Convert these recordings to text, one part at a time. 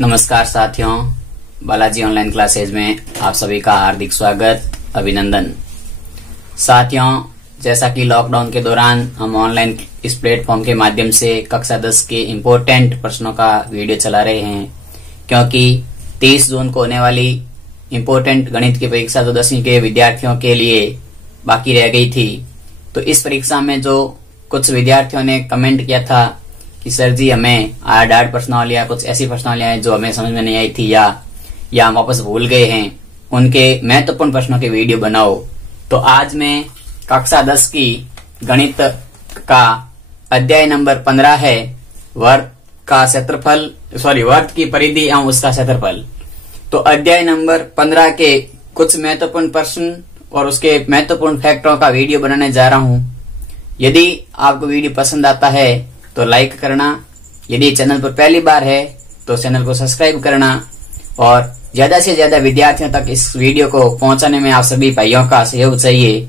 नमस्कार साथियों, Balaji online classes में आप सभी का हार्दिक स्वागत, अभिनंदन। साथियों, जैसा कि लॉकडाउन के दौरान हम ऑनलाइन इस प्लेटफॉर्म के माध्यम से कक्षा 10 के इम्पोर्टेंट प्रश्नों का वीडियो चला रहे हैं, क्योंकि 23 जून को होने वाली इम्पोर्टेंट गणित की परीक्षा जो 10वीं के विद्यार्थियों के लिए बाकी रह गई थी, तो इस परीक्षा में जो कुछ विद्यार्थियों ने कमेंट किया था कि सर जी हमें हार्ड प्रश्नावलियां, कुछ ऐसी प्रश्नावलियां जो हमें समझ में नहीं आई थी या हम वापस भूल गए हैं, उनके महत्वपूर्ण प्रश्नों के वीडियो बनाओ। तो आज मैं कक्षा 10 की गणित का अध्याय नंबर 15 है, वर्त का क्षेत्रफल, वर्त की परिधि एवं उसका क्षेत्रफल। तो अध्याय नंबर 15 के कुछ महत्वपूर्ण प्रश्न और उसके महत्वपूर्ण फैक्टरों का वीडियो बनाने जा रहा हूं। यदि आपको वीडियो पसंद आता है तो लाइक करना, यदि चैनल पर पहली बार है तो चैनल को सब्सक्राइब करना और ज्यादा से ज्यादा विद्यार्थियों तक इस वीडियो को पहुंचाने में आप सभी भाइयों का सहयोग चाहिए,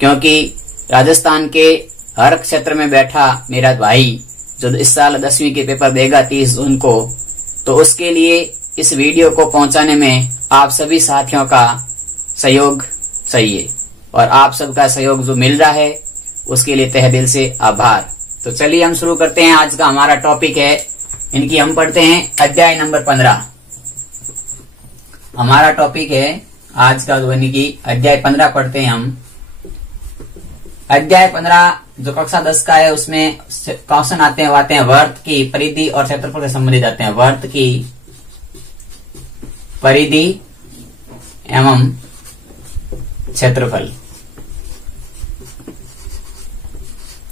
क्योंकि राजस्थान के हर क्षेत्र में बैठा मेरा भाई जो इस साल 10वीं के पेपर देगा 30 जून को, तो उसके लिए इस वीडियो को पहुंचाने में आप सभी साथियों का सहयोग चाहिए और आप सबका सहयोग जो मिल रहा है उसके लिए तहे दिल से आभार। तो चलिए हम शुरू करते हैं। आज का हमारा टॉपिक है, इनकी हम पढ़ते हैं अध्याय नंबर 15। हमारा टॉपिक है आज का जो इनकी अध्याय 15 पढ़ते हैं हम। अध्याय 15 जो कक्षा 10 का है उसमें क्वेश्चन आते हैं वर्त की परिधि और क्षेत्रफल से संबंधित आते हैं। वर्त की परिधि एवं क्षेत्रफल।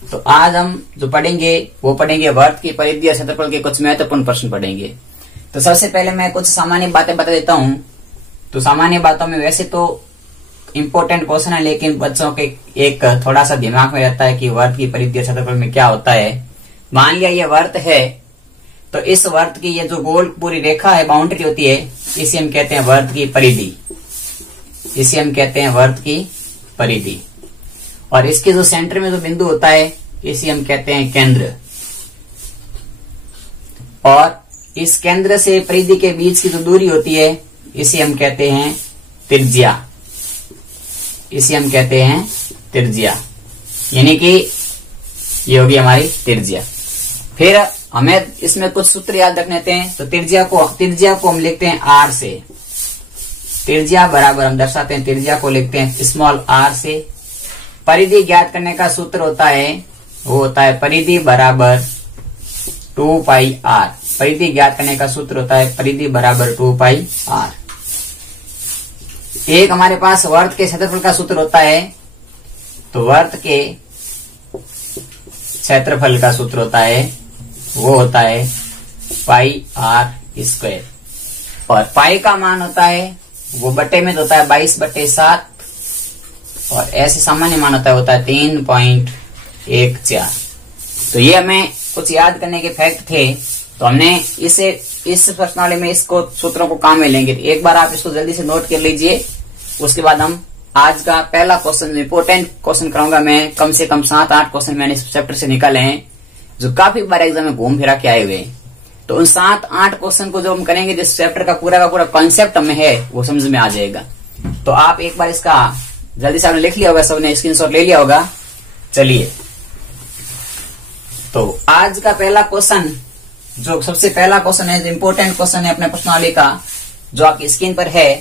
तो आज हम जो पढ़ेंगे वो पढ़ेंगे वर्त की परिधि और क्षेत्रफल के कुछ महत्वपूर्ण प्रश्न पढ़ेंगे। तो सबसे पहले मैं कुछ सामान्य बातें बता देता हूं। तो सामान्य बातों में वैसे तो इम्पोर्टेंट क्वेश्चन है, लेकिन बच्चों के एक थोड़ा सा दिमाग में रहता है कि वर्त की परिधि और क्षेत्रफल में क्या होता है। मान लिया ये वर्त है, तो इस वर्त की ये जो गोल पूरी रेखा है, बाउंड्री होती है, इसे हम कहते हैं वर्त की परिधि। इसे हम कहते हैं वर्त की परिधि। और इसके जो सेंटर में जो बिंदु होता है इसे हम कहते हैं केंद्र। और इस केंद्र से परिधि के बीच की जो दूरी होती है इसे हम कहते हैं त्रिज्या। इसे हम कहते हैं त्रिज्या, यानी कि ये होगी हमारी त्रिज्या। फिर हमें इसमें कुछ सूत्र याद रख लेते हैं। तो त्रिज्या को हम लिखते हैं आर से। त्रिज्या बराबर हम दर्शाते हैं, त्रिज्या को लिखते हैं स्मॉल आर से। परिधि ज्ञात करने का सूत्र होता है, वो होता है परिधि बराबर 2 पाई आर। परिधि ज्ञात करने का सूत्र होता है परिधि बराबर 2 पाई आर। एक हमारे पास वर्त के क्षेत्रफल का सूत्र होता है, तो वर्त के क्षेत्रफल का सूत्र होता है, वो होता है पाई आर स्क्वायर। और पाई का मान होता है वो बटे में होता है 22/7 और ऐसे सामान्य मान होता है 3.14। तो ये हमें कुछ याद करने के फैक्ट थे, तो हमने इस प्रश्नावली में इसको सूत्रों को काम में लेंगे। एक बार आप इसको जल्दी से नोट कर लीजिए, उसके बाद हम आज का पहला क्वेश्चन, इंपोर्टेंट क्वेश्चन कराऊंगा मैं। कम से कम 7-8 क्वेश्चन मैंने इस चैप्टर से निकाले हैं जो काफी बार एग्जाम में घूम फिरा के आए हुए। तो उन 7-8 क्वेश्चन को जो हम करेंगे, जिस चैप्टर का पूरा कॉन्सेप्ट हमें है वो समझ में आ जाएगा। तो आप एक बार इसका जल्दी से आपने लिख लिया होगा, सबने स्क्रीनशॉट ले लिया होगा। चलिए, तो आज का पहला क्वेश्चन, जो सबसे पहला क्वेश्चन है, जो इम्पोर्टेंट क्वेश्चन है अपने प्रश्नावली का, जो आपकी स्क्रीन पर है,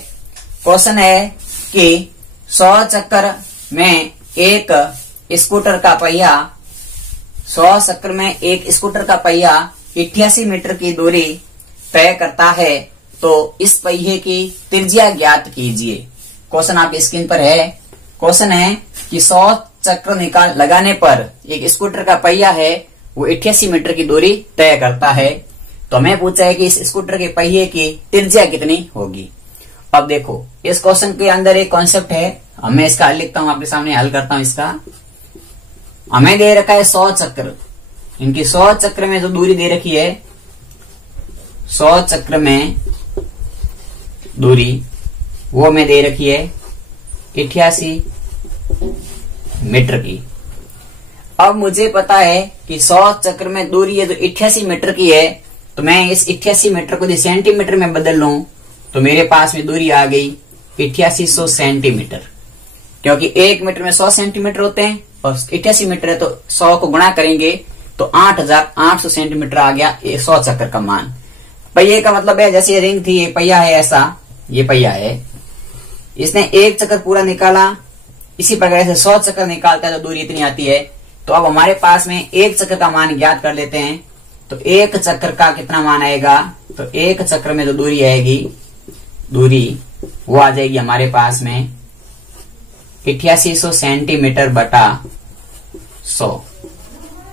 क्वेश्चन है कि 100 चक्कर में एक स्कूटर का पहिया 88 मीटर की दूरी तय करता है, तो इस पहिए की त्रिज्या ज्ञात कीजिए। क्वेश्चन आपकी स्क्रीन पर है। क्वेश्चन है कि 100 चक्र लगाने पर एक स्कूटर का पहिया है वो 88 मीटर की दूरी तय करता है। तो हमें पूछा है कि इस स्कूटर के पहिए की त्रिज्या कितनी होगी। अब देखो, इस क्वेश्चन के अंदर एक कॉन्सेप्ट है, मैं इसका हल लिखता हूं, आपके सामने हल करता हूं इसका। हमें दे रखा है 100 चक्र, इनकी 100 चक्र में जो दूरी दे रखी है, 100 चक्र में दूरी वो हमें दे रखी है 88 मीटर की। अब मुझे पता है कि 100 चक्र में दूरी है जो 88 मीटर की है, तो मैं इस 88 मीटर को यदि सेंटीमीटर में बदल लूं तो मेरे पास में दूरी आ गई 8800 सेंटीमीटर, क्योंकि 1 मीटर में 100 सेंटीमीटर होते हैं और 88 मीटर है तो 100 को गुणा करेंगे तो 8800 सेंटीमीटर आ गया 100 चक्कर का मान। पहिए का मतलब है जैसे ये रिंग थी, ये पहिया है, ऐसा ये पहिया है, इसने एक चक्कर पूरा निकाला, इसी प्रकार से 100 चक्कर निकालता है तो दूरी इतनी आती है। तो अब हमारे पास में एक चक्कर का मान ज्ञात कर लेते हैं। तो एक चक्कर का कितना मान आएगा, तो एक चक्कर में जो दूरी आएगी, दूरी वो आ जाएगी हमारे पास में 8800 सेंटीमीटर बटा 100।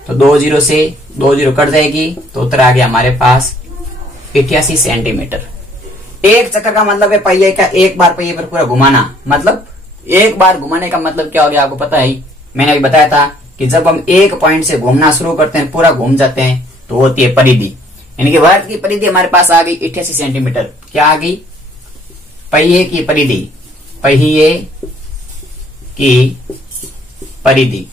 तो 20 से 20 कट जाएगी तो उत्तर आ गया हमारे पास 88 सेंटीमीटर। एक चक्कर का मतलब है पहिए का एक बार पहिए पर पूरा घुमाना, मतलब एक बार घुमाने का मतलब क्या हो गया आपको पता है, मैंने अभी बताया था कि जब हम एक पॉइंट से घूमना शुरू करते हैं, पूरा घूम जाते हैं, तो होती है परिधि। यानी कि वर्ग की परिधि हमारे पास आ गई 88 सेंटीमीटर। क्या आ गई, पहिए की परिधि, पहिए की परिधि,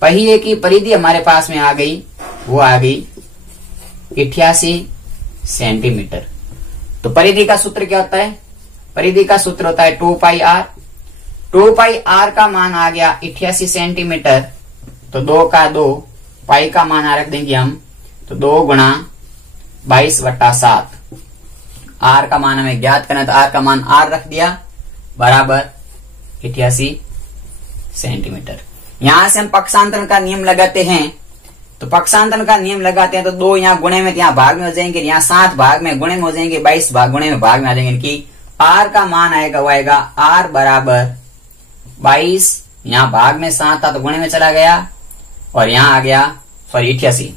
पहिए की परिधि हमारे पास में आ गई, वो आ गई 88 सेंटीमीटर। तो परिधि का सूत्र क्या होता है, परिधि का सूत्र होता है 2 पाई आर। 2 पाई आर का मान आ गया 88 सेंटीमीटर, तो 2 का 2, पाई का मान रख देंगे हम, तो 2 गुणा 22/7। आर का मान हमें ज्ञात करना, तो आर का मान आर रख दिया बराबर 88 सेंटीमीटर। यहां से हम पक्षांतरण का नियम लगाते हैं, तो पक्षांतरण का नियम लगाते हैं तो 2 यहाँ गुणे में, यहाँ भाग में हो जाएंगे, यहाँ 7 भाग में गुणे में हो जाएंगे, 22 भाग गुणे में भाग में आ जाएंगे। कि आर का मान आएगा, वो आएगा आर बराबर 22, यहाँ भाग में 7 था तो गुणे में चला गया, और यहाँ आ गया सॉरी 88,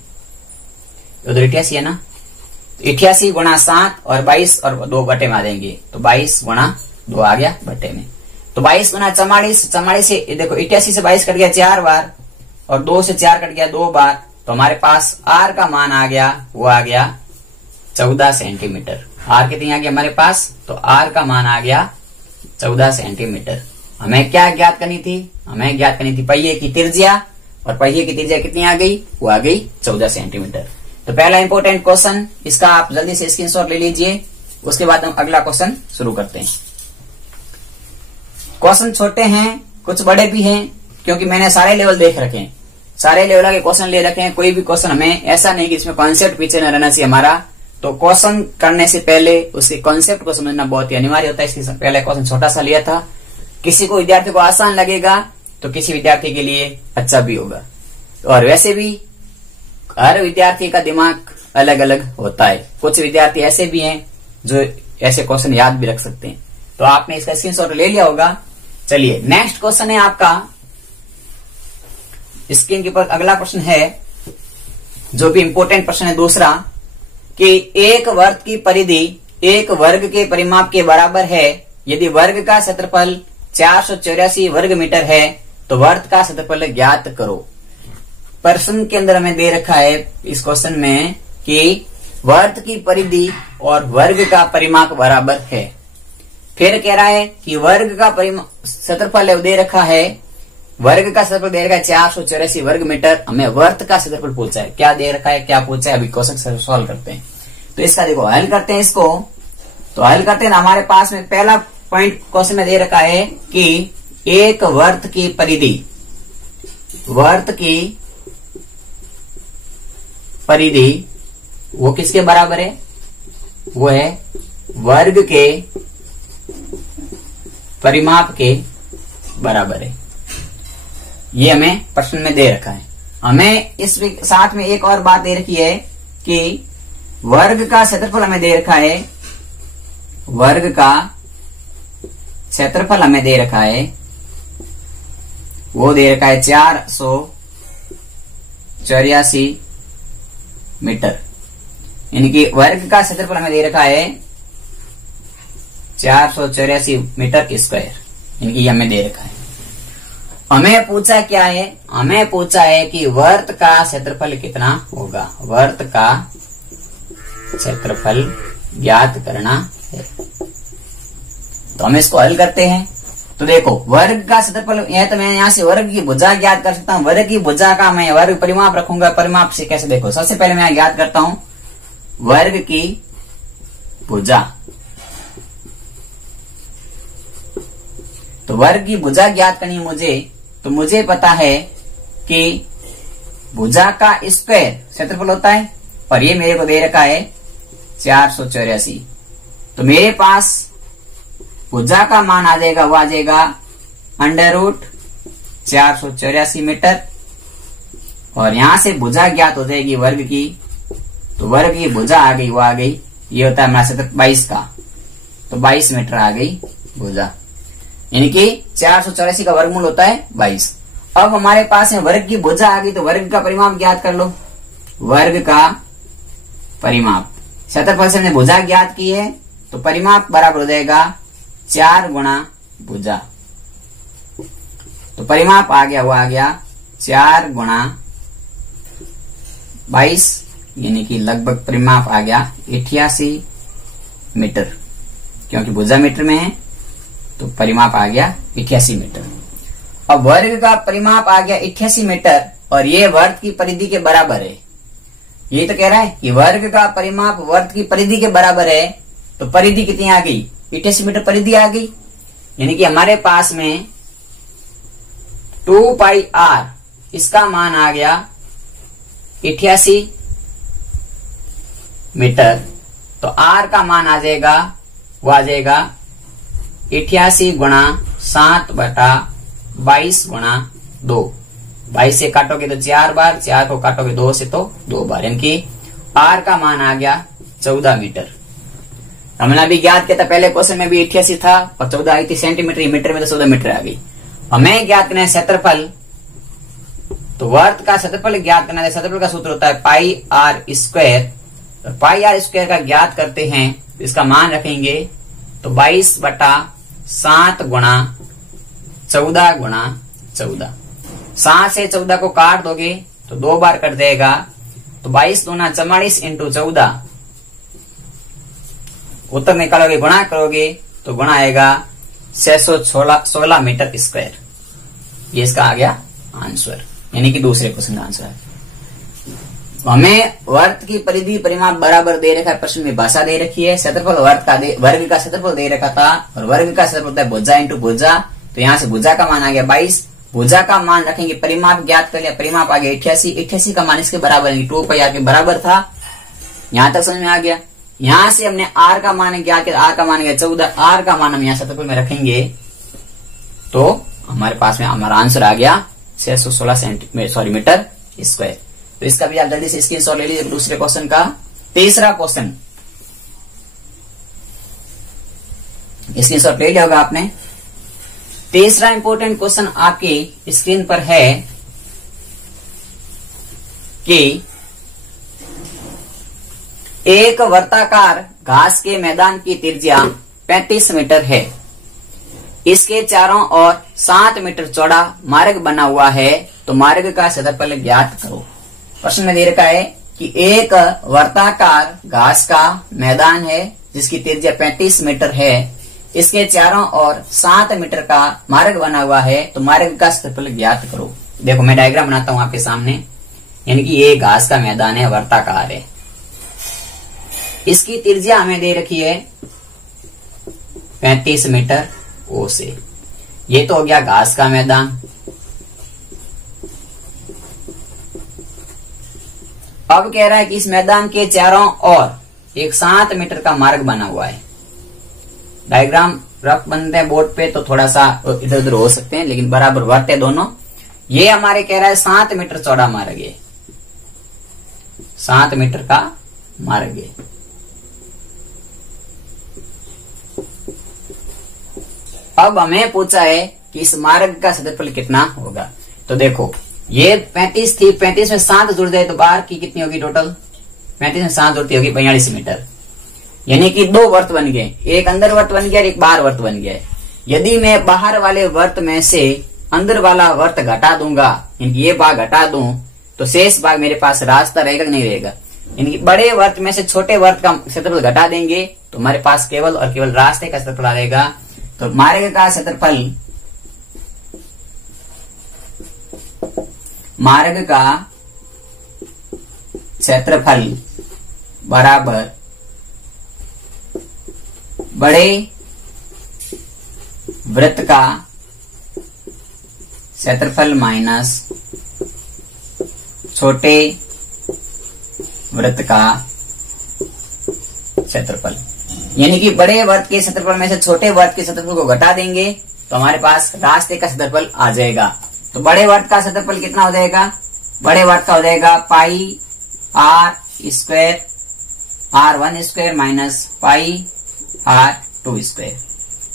उधर 88 है ना, 88 गुणा 7 और 22 और 2 बटे में आ जाएंगे, तो 22 गुणा 2 आ गया बटे में। तो 22 गुना 44, 44 से देखो 88 से 22 कट गया 4 बार, और 2 से 4 कट गया 2 बार, तो हमारे पास आर का मान आ गया, वो आ गया 14 सेंटीमीटर। आर कितनी आ गई हमारे पास, तो आर का मान आ गया 14 सेंटीमीटर। हमें क्या ज्ञात करनी थी, हमें ज्ञात करनी थी पहिए की त्रिज्या, और पहिए की त्रिज्या कितनी आ गई, वो आ गई 14 सेंटीमीटर। तो पहला इंपॉर्टेंट क्वेश्चन, इसका आप जल्दी से स्क्रीनशॉट ले लीजिए, उसके बाद हम अगला क्वेश्चन शुरू करते हैं। क्वेश्चन छोटे हैं, कुछ बड़े भी हैं, क्योंकि मैंने सारे लेवल देख रखे हैं, सारे लेवल के क्वेश्चन ले रखे हैं। कोई भी क्वेश्चन हमें ऐसा नहीं कि इसमें कॉन्सेप्ट पीछे न रहना चाहिए हमारा, तो क्वेश्चन करने से पहले उसके कॉन्सेप्ट को समझना बहुत ही अनिवार्य होता है। इसके पहले क्वेश्चन छोटा सा लिया था, किसी को विद्यार्थी को आसान लगेगा तो किसी विद्यार्थी के लिए अच्छा भी होगा, और वैसे भी हर विद्यार्थी का दिमाग अलग अलग होता है। कुछ विद्यार्थी ऐसे भी हैं जो ऐसे क्वेश्चन याद भी रख सकते हैं। तो आपने इसका स्क्रीनशॉट ले लिया होगा। चलिए नेक्स्ट क्वेश्चन है आपका स्क्रीन के ऊपर, अगला प्रश्न है जो भी इंपॉर्टेंट प्रश्न है दूसरा, कि एक वर्ग की परिधि एक वर्ग के परिमाप के बराबर है यदि वर्ग का क्षेत्रफल 484 वर्ग मीटर है तो वर्ग का क्षेत्रफल ज्ञात करो। प्रश्न के अंदर हमें दे रखा है इस क्वेश्चन में कि वर्ग की परिधि और वर्ग का परिमाप बराबर है। फिर कह रहा है कि वर्ग का क्षेत्रफल दे रखा है, वर्ग का क्षेत्रफल दे रखा है 484 वर्ग मीटर, हमें वर्ग का क्षेत्रफल पूछा है। क्या दे रखा है, क्या पूछा है, अभी क्वेश्चन सॉल्व करते हैं। तो इसका देखो हल करते हैं इसको, तो हल करते हैं। हमारे पास में पहला पॉइंट क्वेश्चन में दे रखा है कि एक वर्ग की परिधि, वर्ग की परिधि वो किसके बराबर है, वो है वर्ग के परिमाप के बराबर है। ये हमें प्रश्न में दे रखा है। हमें इस साथ में एक और बात दे रखी है कि वर्ग का क्षेत्रफल हमें दे रखा है, वर्ग का क्षेत्रफल हमें दे रखा है, वो दे रखा है 484 मीटर, यानी कि वर्ग का क्षेत्रफल हमें दे रखा है 484 मीटर स्क्वायर, यानी कि हमें दे रखा है। हमें पूछा क्या है, हमें पूछा है कि वर्ग का क्षेत्रफल कितना होगा, वर्ग का क्षेत्रफल ज्ञात करना है। तो हम इसको हल करते हैं। तो देखो वर्ग का क्षेत्रफल यह, तो मैं यहां से वर्ग की भुजा ज्ञात कर सकता हूं। वर्ग की भुजा का मैं वर्ग परिमाप रखूंगा, परिमाप से कैसे, देखो सबसे पहले मैं ज्ञात करता हूं वर्ग की भुजा। तो वर्ग की भुजा ज्ञात करनी है मुझे, तो मुझे पता है कि भुजा का स्क्वायर क्षेत्रफल होता है और ये मेरे को दे रखा है 484। तो मेरे पास भुजा का मान आ जाएगा, वो आ जाएगा √484 मीटर। और यहां से भुजा ज्ञात हो जाएगी वर्ग की, तो वर्ग की भुजा आ गई, वो आ गई, ये होता है हमारा क्षेत्र 22 का, तो 22 मीटर आ गई भुजा। यानी कि 484 का वर्गमूल होता है 22। अब हमारे पास में वर्ग की भुजा आ गई, तो वर्ग का परिमाप ज्ञात कर लो। वर्ग का परिमाप, क्षेत्रफल से हमने भुजा ज्ञात की है, तो परिमाप बराबर हो जाएगा 4 गुणा भुजा। तो परिमाप आ गया, वो आ गया 4 गुणा 22, यानी कि लगभग परिमाप आ गया 88 मीटर, क्योंकि भुजा मीटर में है तो परिमाप आ गया 88 मीटर। अब वर्ग का परिमाप आ गया 88 मीटर और ये वर्ग की परिधि के बराबर है। ये तो कह रहा है कि वर्ग का परिमाप वर्ग की परिधि के बराबर है, तो परिधि कितनी आ गई, 88 मीटर परिधि आ गई। यानी कि हमारे पास में 2πr, इसका मान आ गया 88 मीटर। तो r का मान आ जाएगा, वो आ जाएगा 88 गुणा 7/22 गुणा 2। 22 से काटोगे तो 4 बार, 4 को काटोगे 2 से तो 2 बार, यानी कि r का मान आ गया 14 मीटर। हमने अभी ज्ञात किया था, पहले क्वेश्चन में भी 88 था और 14 आई थी सेंटीमीटर, मीटर में तो 14 मीटर आ गई। हमें ज्ञात करना है क्षेत्रफल, तो वर्ग का क्षेत्रफल ज्ञात करना है। क्षेत्रफल का सूत्र होता है πr²। तो πr² का ज्ञात करते हैं, इसका मान रखेंगे तो 22/7 गुणा 14 गुणा 14। 7 से 14 को काट दोगे तो 2 बार कट जाएगा, तो 22 दूना 44 इंटू 14, उत्तर निकालोगे, गुणा करोगे तो गुणा आएगा 616 मीटर स्क्वायर। ये इसका आ गया आंसर, यानी कि दूसरे क्वेश्चन का आंसर है। हमें वर्ग की परिधि परिमाप बराबर दे रखा है, प्रश्न में भाषा दे रखी है, क्षेत्रफल वर्ग का क्षेत्रफल दे रखा था और वर्ग का क्षेत्रफल होता है भुजा इंटू भुजा। तो यहाँ से भुजा का मान आ गया 22, भुजा का मान रखेंगे, परिमाप ज्ञात कर लिया, परिमाप आ गया 88। 88 का मान इसके बराबर, 2πr के बराबर था। यहां तक समझ में आ गया। यहां से हमने r का मान ज्ञात किया, r का मान गया 14, r का मान हम यहाँ क्षेत्रफल में रखेंगे तो हमारे पास में हमारा आंसर आ गया 616 मीटर स्क्वायर। तो इसका भी आप जल्दी से स्क्रीनशॉट ले लीजिए। दूसरे क्वेश्चन का तीसरा क्वेश्चन स्क्रीनशॉट ले लिया होगा आपने। तीसरा इंपॉर्टेंट क्वेश्चन आपकी स्क्रीन पर है कि एक वर्ताकार घास के मैदान की त्रिज्या 35 मीटर है, इसके चारों ओर 7 मीटर चौड़ा मार्ग बना हुआ है, तो मार्ग का क्षेत्रफल ज्ञात करो। प्रश्न में दे रखा है कि एक वर्ताकार घास का मैदान है जिसकी त्रिज्या 35 मीटर है, इसके चारों ओर 7 मीटर का मार्ग बना हुआ है, तो मार्ग का क्षेत्रफल ज्ञात करो। देखो मैं डायग्राम बनाता हूं आपके सामने, यानी कि ये घास का मैदान है, वर्ताकार है, इसकी त्रिज्या हमें दे रखी है 35 मीटर ओ से। ये तो हो गया घास का मैदान। अब कह रहा है कि इस मैदान के चारों ओर एक 7 मीटर का मार्ग बना हुआ है। डायग्राम रफ बनते हैं बोर्ड पे तो थोड़ा सा इधर उधर हो सकते हैं, लेकिन बराबर वर्त है दोनों। ये हमारे कह रहा है 7 मीटर चौड़ा मार्ग है, 7 मीटर का मार्ग है। अब हमें पूछा है कि इस मार्ग का क्षेत्रफल कितना होगा। तो देखो ये 35 थी, 35 में 7 जुड़ जाए तो बाहर की कितनी होगी टोटल, 35 में 7 जुड़ती होगी 42 मीटर, यानी कि 2 वर्त बन गए, एक अंदर वर्त बन गया और एक बाहर वर्त बन गया। यदि मैं बाहर वाले वर्त में से अंदर वाला वर्त घटा दूंगा, यानी ये भाग घटा दूं, तो शेष भाग मेरे पास रास्ता रहेगा कि नहीं रहेगा। यानी बड़े वर्त में से छोटे वर्त का क्षेत्रफल घटा देंगे तो हमारे पास केवल और केवल रास्ते का क्षेत्रफल आ रहेगा। तो मार्ग का क्षेत्रफल, मार्ग का क्षेत्रफल बराबर बड़े वृत्त का क्षेत्रफल माइनस छोटे वृत्त का क्षेत्रफल। यानी कि बड़े वृत्त के क्षेत्रफल में से छोटे वृत्त के क्षेत्रफल को घटा देंगे तो हमारे पास रास्ते का क्षेत्रफल आ जाएगा। तो बड़े वृत्त का क्षेत्रफल कितना हो जाएगा? बड़े वृत्त का हो जाएगा pi r square R1 square minus pi R2 square.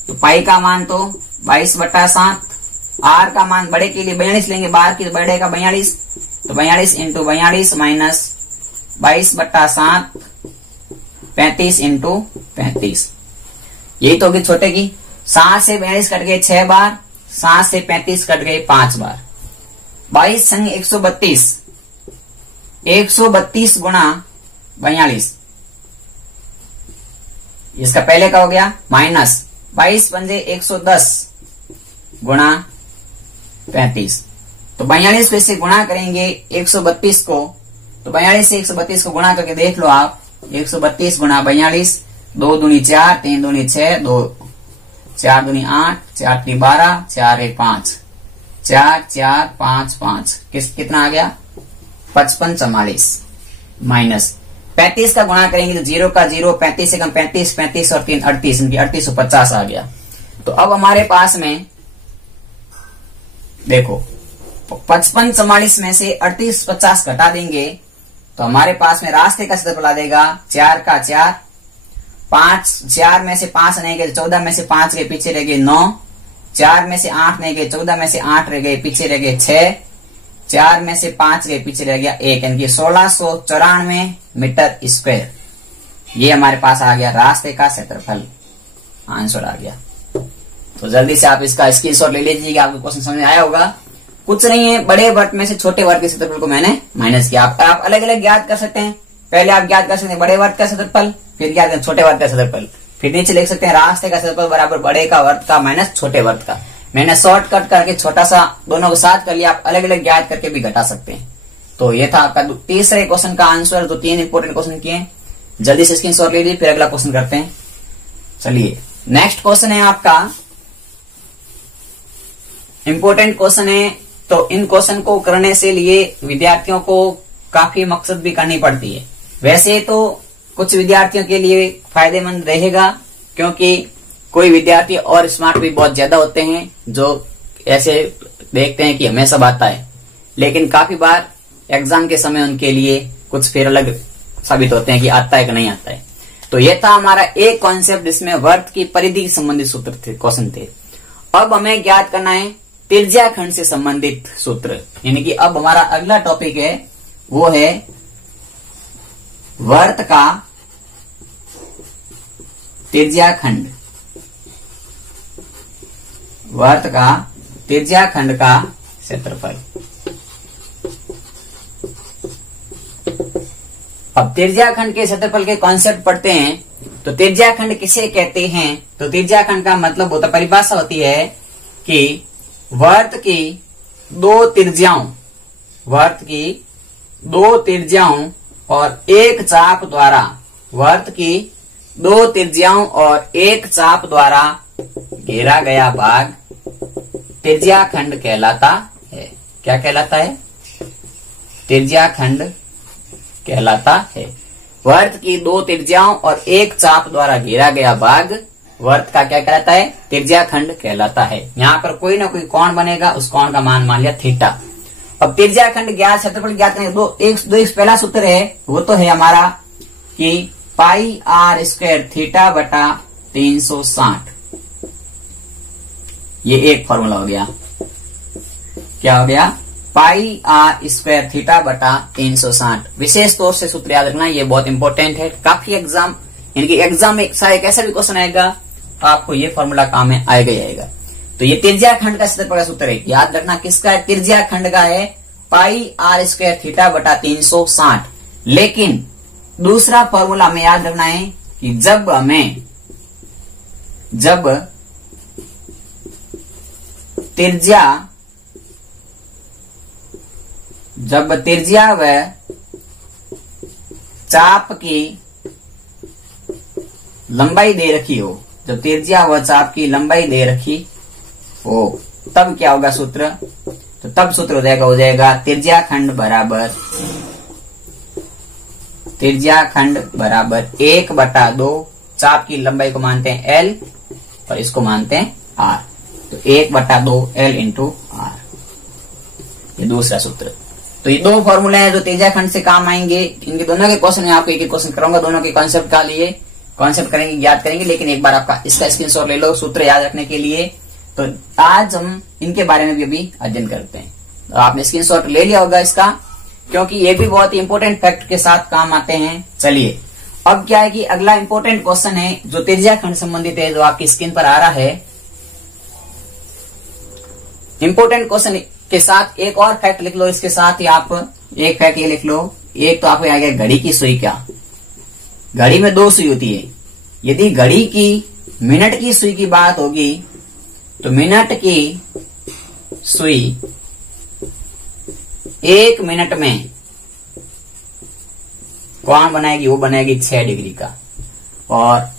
तो पाई का मान तो 22/7, आर का मान बड़े के लिए 42 लेंगे, बाहर की बड़े का 42, तो 42 इंटू 42 माइनस 22/7, 35 इंटू 35। यही तो होगी छोटे की। 7 से 42 कट गए 6 बार, 7 से 35 कट गए 5 बार। 22 संग 132, 132 गुणा 42, इसका पहले का हो गया माइनस 22 पंजे 110 गुणा 35। तो 42 को इससे गुणा करेंगे 132 को, तो 42 से 132 को गुणा करके देख लो आप। 132 गुणा 42, 2 दूनी 4, 3 दूनी 6, 2 4 दूनी 8, 4 3 12, 4 1 5, 4 4 5 5, कितना आ गया? 55 44 माइनस 35 का गुणा करेंगे तो 0 का 0, 35 से कम 35, 35 और 3 38, इनकी 3850 आ गया। तो अब हमारे पास में देखो 55 44 में से 3850 घटा देंगे तो हमारे पास में रास्ते का क्षेत्रफल आ जाएगा 4 का 4, 5 4 में से 5 नहीं गए, 14 में से 5 गए, पीछे रह गए 9, 4 में से 8 नहीं गए, 14 में से 8 रह गए, पीछे रह गए 6, 4 में से 5 गए, पीछे रह गया 1, यानी कि 1694 मीटर स्क्वायर। ये हमारे पास आ गया रास्ते का क्षेत्रफल, आंसर आ गया। तो जल्दी से आप इसका स्क्रीनशॉट ले लीजिएगा, आपको क्वेश्चन समझ में आया होगा। कुछ नहीं है, बड़े वृत्त में से छोटे वृत्त के क्षेत्रफल को मैंने माइनस किया। आप अलग अलग ज्ञात कर सकते हैं। पहले आप ज्ञात कर सकते हैं बड़े वृत्त का क्षेत्रफल, फिर ज्ञात करें छोटे वृत्त का क्षेत्रफल, फिर नीचे लिख सकते हैं रास्ते का क्षेत्रफल बराबर बड़े का वृत्त का माइनस छोटे वृत्त का। मैंने शॉर्टकट करके छोटा सा दोनों को साथ कर लिया, आप अलग अलग ज्ञात करके भी घटा सकते हैं। तो ये था आपका तीसरे क्वेश्चन का आंसर, जो 3 इंपोर्टेंट क्वेश्चन किए। जल्दी से स्क्रीनशॉट ले लीजिए, फिर अगला क्वेश्चन करते हैं। चलिए नेक्स्ट क्वेश्चन है आपका इंपोर्टेंट क्वेश्चन है। तो इन क्वेश्चन को करने से लिए विद्यार्थियों को काफी मकसद भी करनी पड़ती है। वैसे तो कुछ विद्यार्थियों के लिए फायदेमंद रहेगा, क्योंकि कोई विद्यार्थी और स्मार्ट भी बहुत ज्यादा होते हैं जो ऐसे देखते हैं कि हमें सब आता है, लेकिन काफी बार एग्जाम के समय उनके लिए कुछ फिर अलग साबित होते हैं कि आता है कि नहीं आता है। तो ये था हमारा एक कॉन्सेप्ट जिसमें वृत्त की परिधि के संबंधित सूत्र थे, क्वेश्चन थे। अब हमें ज्ञात करना है त्रिज्या खंड से संबंधित सूत्र, यानी कि अब हमारा अगला टॉपिक है वो है वृत्त का त्रिज्या खंड। वृत्त का त्रिज्या खंड का क्षेत्रफल। अब त्रिज्या खंड के क्षेत्रफल के कॉन्सेप्ट पढ़ते हैं। तो त्रिज्या खंड किसे कहते हैं? तो त्रिज्या खंड का मतलब होता, परिभाषा होती है कि वृत्त की दो त्रिज्याओं, वृत्त की दो त्रिज्याओं और एक चाप द्वारा, वृत्त की दो त्रिज्याओं और एक चाप द्वारा घेरा गया भाग त्रिज्या खंड कहलाता है। क्या कहलाता है? त्रिज्या खंड कहलाता है। वृत्त की दो त्रिज्याओं और एक चाप द्वारा घेरा गया भाग वृत्त का क्या कहलाता है? त्रिज्या खंड कहलाता है। यहाँ पर कोई ना कोई कोण बनेगा, उस कोण का मान लिया थीटा। अब त्रिज्या खंड ज्ञात, क्षेत्रफल ज्ञात करेंगे। एक पहला सूत्र है वो तो है हमारा कि पाई आर स्क्वायर थीटा बटा 360। ये एक फॉर्मूला हो गया। क्या हो गया? पाई आर स्क्वायर थीटा बटा 360। विशेष तौर से सूत्र याद रखना, ये बहुत इंपॉर्टेंट है। काफी एग्जाम, यानी कि एग्जाम में एक ऐसा भी क्वेश्चन आएगा तो आपको ये फॉर्मूला काम में आएगा ही आएगा। तो ये त्रिज्या खंड का क्षेत्रफल का सूत्र है, याद रखना। किसका है? त्रिज्या खंड का है पाई आर स्क्वायर थीटा बटा 360। लेकिन दूसरा फॉर्मूला में याद रखना है कि जब त्रिज्या व चाप की लंबाई दे रखी हो, जब त्रिज्या व चाप की लंबाई दे रखी हो, तब क्या होगा सूत्र? तो तब सूत्र हो जाएगा त्रिज्या खंड बराबर 1/2, चाप की लंबाई को मानते हैं L और इसको मानते हैं R, तो 1/2 L इंटू R, ये दूसरा सूत्र। तो ये दो फॉर्मूले हैं जो त्रिज्या खंड से काम आएंगे। इनके दोनों के क्वेश्चन आपको एक एक क्वेश्चन कराऊंगा, दोनों के कॉन्सेप्ट का लिए कॉन्सेप्ट करेंगे, याद करेंगे, लेकिन एक बार आपका इसका स्क्रीनशॉट ले लो सूत्र याद रखने के लिए। तो आज हम इनके बारे में भी अभी अध्ययन करते हैं। तो आपने स्क्रीनशॉट ले लिया होगा इसका, क्योंकि ये भी बहुत ही इंपॉर्टेंट फैक्ट के साथ काम आते हैं। चलिए अब क्या है कि अगला इंपॉर्टेंट क्वेश्चन है जो त्रिज्या खंड संबंधित है, जो आपकी स्क्रीन पर आ रहा है। इंपॉर्टेंट क्वेश्चन के साथ एक और फैक्ट लिख लो, इसके साथ ही आप एक फैक्ट ये लिख लो। एक तो आपको आ गया घड़ी की सुई। क्या घड़ी में 2 सुई होती है? यदि घड़ी की मिनट की सुई की बात होगी तो मिनट की सुई 1 मिनट में कौन बनाएगी? वो बनाएगी 6 डिग्री का। और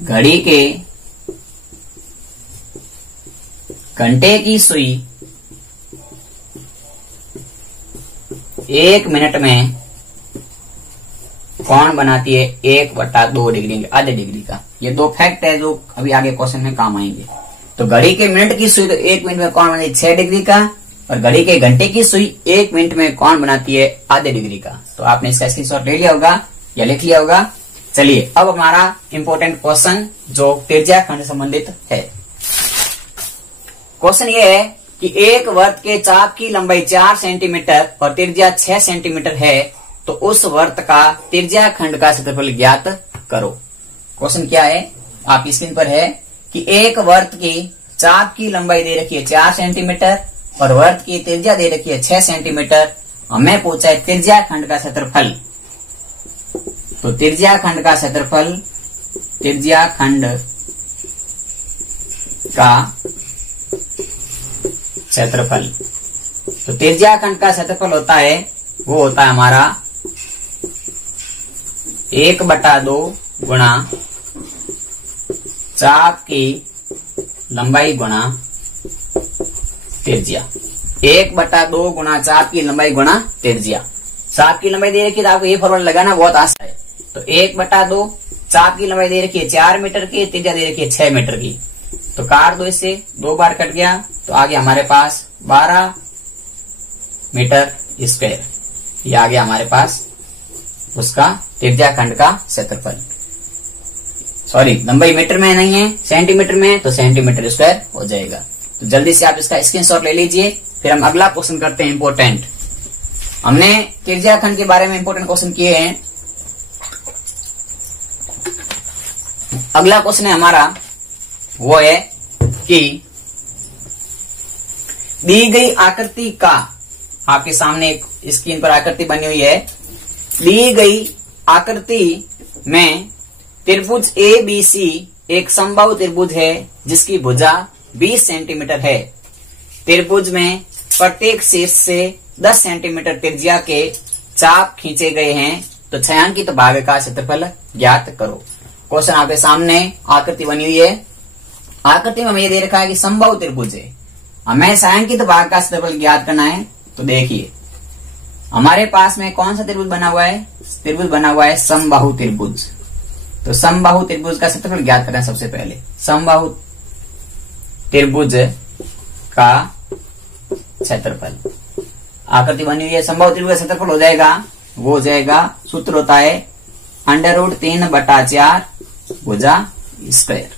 घड़ी के घंटे की सुई 1 मिनट में कौन बनाती है? 1/2 डिग्री, आधे डिग्री का। ये 2 फैक्ट है जो अभी आगे क्वेश्चन में काम आएंगे। तो घड़ी के मिनट की सुई तो 1 मिनट में कौन बनाती है? 6 डिग्री का। और घड़ी के घंटे की सुई 1 मिनट में कौन बनाती है? आधे डिग्री का। तो आपने इसका स्क्रीनशॉट ले लिया होगा या लिख लिया होगा। चलिए अब हमारा इंपॉर्टेंट क्वेश्चन जो त्रिज्या खंड संबंधित है। क्वेश्चन ये है कि एक वृत्त के चाप की लंबाई 4 सेंटीमीटर और त्रिज्या 6 सेंटीमीटर है, तो उस वृत्त का त्रिज्या खंड का क्षेत्रफल ज्ञात करो। क्वेश्चन क्या है आपकी स्क्रीन पर है कि एक वृत्त की चाप की लंबाई दे रखी है 4 सेंटीमीटर और वृत्त की त्रिज्या दे रखी है 6 सेंटीमीटर। हमें पूछा है त्रिज्या खंड का क्षेत्रफल। तो त्रिज्या खंड का क्षेत्रफल, त्रिज्या खंड का क्षेत्रफल, तो त्रिज्या खंड का क्षेत्रफल होता है, वो होता है हमारा 1/2 गुणा चाप की लंबाई गुणा त्रिज्या। 1/2 गुणा चाप की लंबाई गुणा त्रिज्या। चाप की लंबाई दे रखी है तो आपको ये फॉर्मूला लगाना बहुत आसान है। तो 1/2 चाप की लंबाई दे रखी है 4 मीटर की, त्रिज्या दे रखी है 6 मीटर की। तो काट दो, इससे 2 बार कट गया, तो आगे हमारे पास 12 मीटर स्क्वायर। ये आ गया हमारे पास उसका त्रिज्या खंड का क्षेत्रफल। सॉरी, लंबाई मीटर में नहीं है, सेंटीमीटर में, तो सेंटीमीटर स्क्वायर हो जाएगा। तो जल्दी से आप इसका स्क्रीनशॉट ले लीजिए, फिर हम अगला क्वेश्चन करते हैं इंपॉर्टेंट। हमने त्रिज्या खंड के बारे में इंपॉर्टेंट क्वेश्चन किए हैं। अगला क्वेश्चन है हमारा वो है कि दी गई आकृति का, आपके सामने एक स्क्रीन पर आकृति बनी हुई है। दी गई आकृति में त्रिभुज ABC एक समबाहु त्रिभुज है जिसकी भुजा 20 सेंटीमीटर है। त्रिभुज में प्रत्येक शीर्ष से 10 सेंटीमीटर त्रिज्या के चाप खींचे गए हैं, तो छायांकित भाग का क्षेत्रफल ज्ञात करो। क्वेश्चन आपके सामने आकृति बनी हुई है। आकृति में हमें ये दे रखा है कि समबाहु त्रिभुज है, हमें छायांकित भाग का क्षेत्रफल ज्ञात करना है। तो देखिए हमारे पास में कौन सा त्रिभुज बना हुआ है? त्रिभुज बना हुआ है समबाहु त्रिभुज। तो समबाहु त्रिभुज का क्षेत्रफल ज्ञात करना है। सबसे पहले समबाहु त्रिभुज का क्षेत्रफल, आकृति बनी हुई है, समबाहु त्रिभुज का क्षेत्रफल हो जाएगा, वो हो जाएगा, सूत्र होता है √3/4 भुजा स्क्वायर।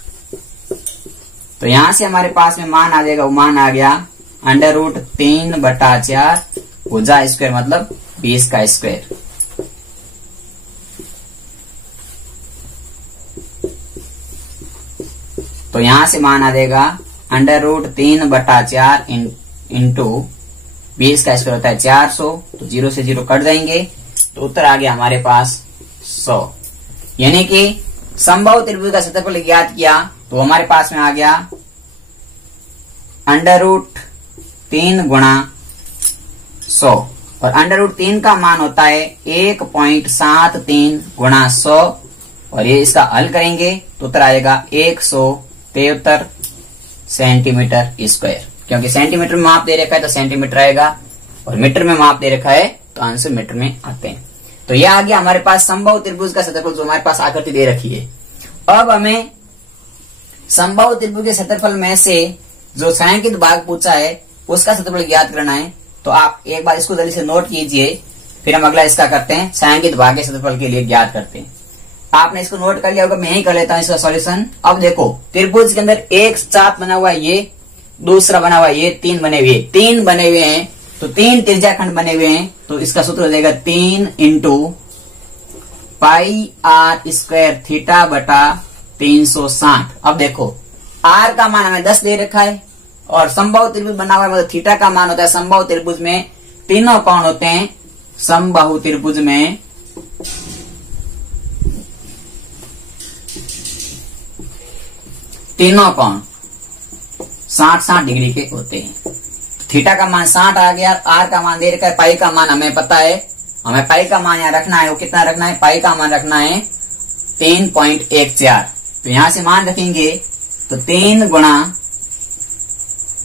तो यहां से हमारे पास में मान आ जाएगा, वो मान आ गया √3/4 भुजा स्क्वायर मतलब 20 का स्क्वायर। तो यहां से मान आ जाएगा √3/4 इंटू 20 का स्क्वायर होता है 400। तो 0 से 0 कट जाएंगे, तो उत्तर आ गया हमारे पास 100। यानी कि समबाहु त्रिभुज का क्षेत्रफल ज्ञात किया तो हमारे पास में आ गया √3 गुणा 100, और √3 का मान होता है 1.73 गुणा 100, और ये इसका हल करेंगे तो उत्तर आएगा 173 सेंटीमीटर स्क्वायर। क्योंकि सेंटीमीटर में माप दे रखा है तो सेंटीमीटर आएगा, और मीटर में माप दे रखा है तो आंसर मीटर में आते हैं। तो यह आ गया हमारे पास समबाहु त्रिभुज का क्षेत्रफल, जो हमारे पास आकृति दे रखी है। अब हमें समबाहु त्रिभुज के क्षेत्रफल में से जो छायांकित भाग पूछा है उसका क्षेत्रफल ज्ञात करना है। तो आप एक बार इसको जल्दी से नोट कीजिए, फिर हम अगला इसका करते हैं, छायांकित भाग के क्षेत्रफल के लिए ज्ञात करते हैं। आपने इसको नोट कर लिया होगा, मैं ही कर लेता हूं इसका सॉल्यूशन। अब देखो त्रिभुज के अंदर एक चाप बना हुआ है, ये दूसरा बना हुआ है, ये तीन बने हुए, तीन बने हुए हैं, तो तीन त्रिज्याखंड बने हुए हैं, तो इसका सूत्र हो जाएगा 3 into pi r square theta बटा 360। अब देखो आर का मान हमें 10 दे रखा है, और समबाहु त्रिभुज बना हुआ है, मतलब थीटा का मान होता है। समबाहु त्रिभुज में तीनों कोण होते हैं, समबाहु त्रिभुज में तीनों कोण 60-60 डिग्री के होते हैं। थीटा का मान 60 आ गया, आर का मान दे रखा है, पाई का मान हमें पता है, हमें पाई का मान यहाँ रखना है। वो कितना रखना है? पाई का मान रखना है 3.14। तो यहां से मान रखेंगे तो 3 गुणा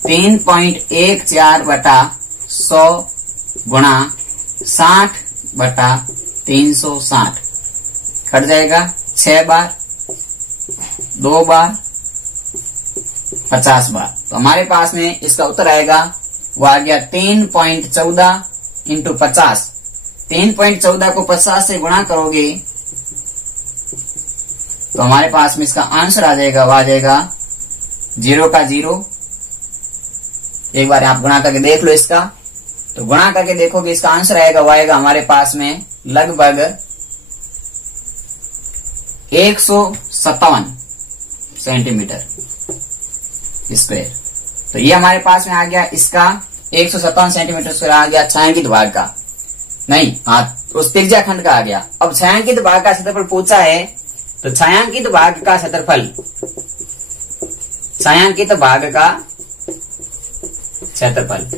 3.14 बटा 100 गुणा 60 बटा 360 कट जाएगा 6 बार, 2 बार, 50 बार। तो हमारे पास में इसका उत्तर आएगा, वो आ गया 3.14 इंटू 50। 3.14 को 50 से गुणा करोगे तो हमारे पास में इसका आंसर आ जाएगा, वो आ जाएगा 0 का 0। एक बार आप गुणा करके देख लो इसका, तो गुणा करके देखोगे इसका आंसर आएगा, वो आएगा हमारे पास में लगभग 157 सेंटीमीटर स्क्वायर। तो ये हमारे पास में आ गया, इसका 157 सेंटीमीटर स्क्वायर आ गया छायांकित भाग का, नहीं उस त्रिज्याखंड का आ गया। अब छायांकित भाग का क्षेत्रफल पूछा है, तो छायांकित भाग का क्षेत्रफल, छायांकित भाग का क्षेत्रफल,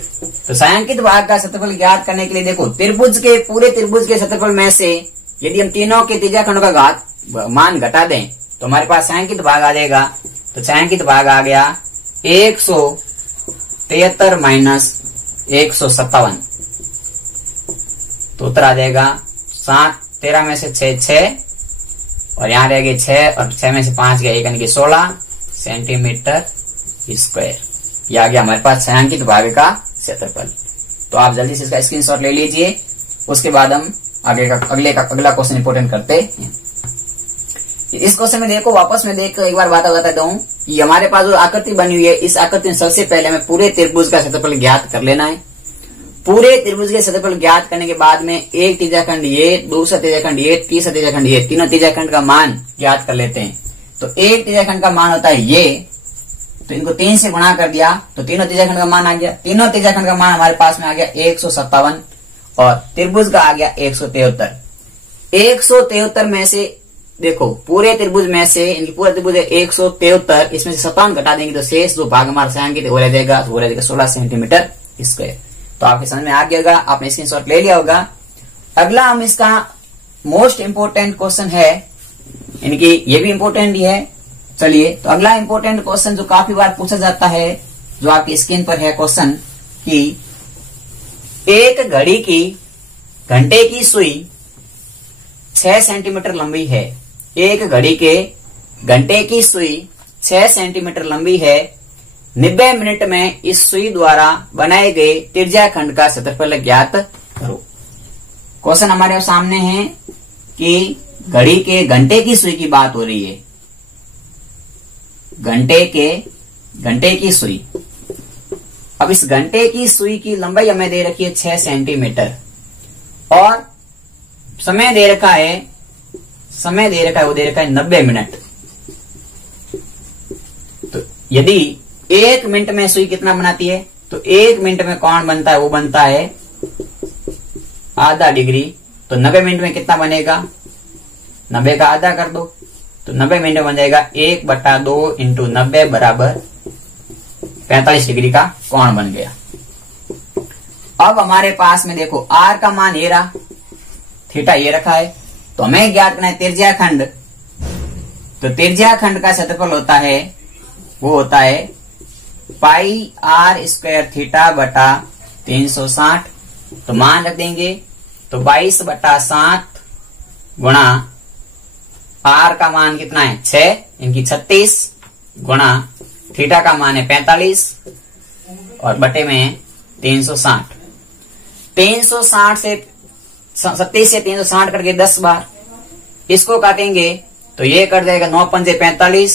तो छायांकित भाग का क्षेत्रफल ज्ञात करने के लिए देखो त्रिभुज के पूरे त्रिभुज के क्षेत्रफल में से यदि हम तीनों के त्रिज्याखंड का घात मान घटा दें तो हमारे पास छायांकित भाग आ जाएगा। तो छायांकित भाग आ गया 173 माइनस 157, तो उत्तर आ जाएगा 7, 13 में से 6 6, और यहाँ रह गए 6, और 6 में से 5 गया 1 यानी कि 16 सेंटीमीटर स्क्वायर। ये आ गया हमारे पास छायांकित भाग का क्षेत्रफल। तो आप जल्दी से इसका स्क्रीनशॉट ले लीजिए, उसके बाद हम अगला क्वेश्चन इंपोर्टेंट करते हैं। इस क्वेश्चन में देखो, वापस में देखो एक बार बता दूं, ये हमारे पास जो आकृति बनी हुई है, इस आकृति में सबसे पहले हमें पूरे त्रिभुज का क्षेत्रफल ज्ञात कर लेना है। पूरे त्रिभुज के क्षेत्रफल ज्ञात करने के बाद में एक त्रिज्याखंड ये, दूसरा त्रिज्याखंड ये, तीसरा त्रिज्याखंड ये, तीनों त्रिज्याखंड का मान ज्ञात कर लेते हैं। तो एक त्रिज्याखंड का मान होता है ये, तो इनको 3 से गुणा कर दिया तो तीनों त्रिज्याखंड का मान आ गया। तीनों त्रिज्याखंड का मान हमारे पास में आ गया 157, और त्रिभुज का आ गया 173। 173 में से देखो पूरे त्रिभुज में से, इनकी पूरा त्रिभुज है 173, इसमें से 57 घटा देंगे तो शेष जो भाग हमारा छायांकित हो रह जाएगा, वो रह जाएगा 16 सेंटीमीटर स्क्वायर। तो आपके समझ में आ गया होगा, आपने स्क्रीनशॉट ले लिया होगा। अगला हम इसका मोस्ट इंपोर्टेंट क्वेश्चन है, इनकी ये भी इंपोर्टेंट ही है। चलिए, तो अगला इंपोर्टेंट क्वेश्चन जो काफी बार पूछा जाता है, जो आपकी स्क्रीन पर है क्वेश्चन, कि एक घड़ी की घंटे की सुई 6 सेंटीमीटर लंबी है। एक घड़ी के घंटे की सुई 6 सेंटीमीटर लंबी है। 90 मिनट में इस सुई द्वारा बनाए गए त्रिज्याखंड का क्षेत्रफल ज्ञात करो। क्वेश्चन हमारे सामने है कि घड़ी के घंटे की सुई की बात हो रही है, घंटे की सुई। अब इस घंटे की सुई की लंबाई हमें दे रखी है 6 सेंटीमीटर, और समय दे रखा है वो दे रखा है 90 मिनट। तो यदि 1 मिनट में सुई कितना बनाती है, तो 1 मिनट में कौन बनता है, वो बनता है आधा डिग्री। तो 90 मिनट में कितना बनेगा, 90 का आधा कर दो, तो 90 मिनट में बन जाएगा 1/2 इंटू 90 बराबर 45 डिग्री का कोण बन गया। अब हमारे पास में देखो आर का मान ये रहा, थीटा ये रखा है, तो हमें ज्ञात करना है त्रिज्याखंड तो त्रिज्या खंड का क्षेत्रफल होता है, वो होता है पाई आर स्क्वायर थीटा बटा 360। तो मान रख देंगे, तो 22/7 गुणा आर का मान कितना है 6, इनकी 36 गुणा थीटा का मान है 45 और बटे में 360। 360 से 37 से 360 करके 10 बार इसको काटेंगे तो ये कट जाएगा 9 पंजे 45,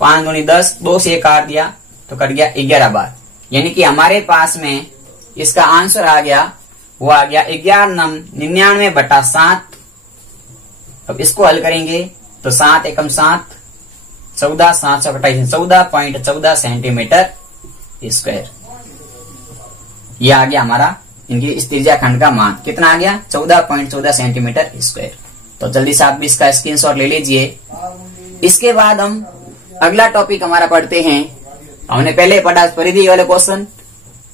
5 दूनी 10, 2 से काट दिया तो कट गया 11 बार। यानी कि हमारे पास में इसका आंसर आ गया, वो आ गया 99/7। अब इसको हल करेंगे तो 7 एकम 7, 14, 7 से 28, 14.14 सेंटीमीटर स्क्वायर। ये आ गया हमारा इनकी इस त्रिज्या खंड का मान कितना आ गया 14.14 सेंटीमीटर स्क्वायर। तो जल्दी से आप भी इसका स्क्रीनशॉट ले लीजिए। इसके बाद हम अगला टॉपिक हमारा पढ़ते हैं। हमने पहले पढ़ा परिधि वाले क्वेश्चन,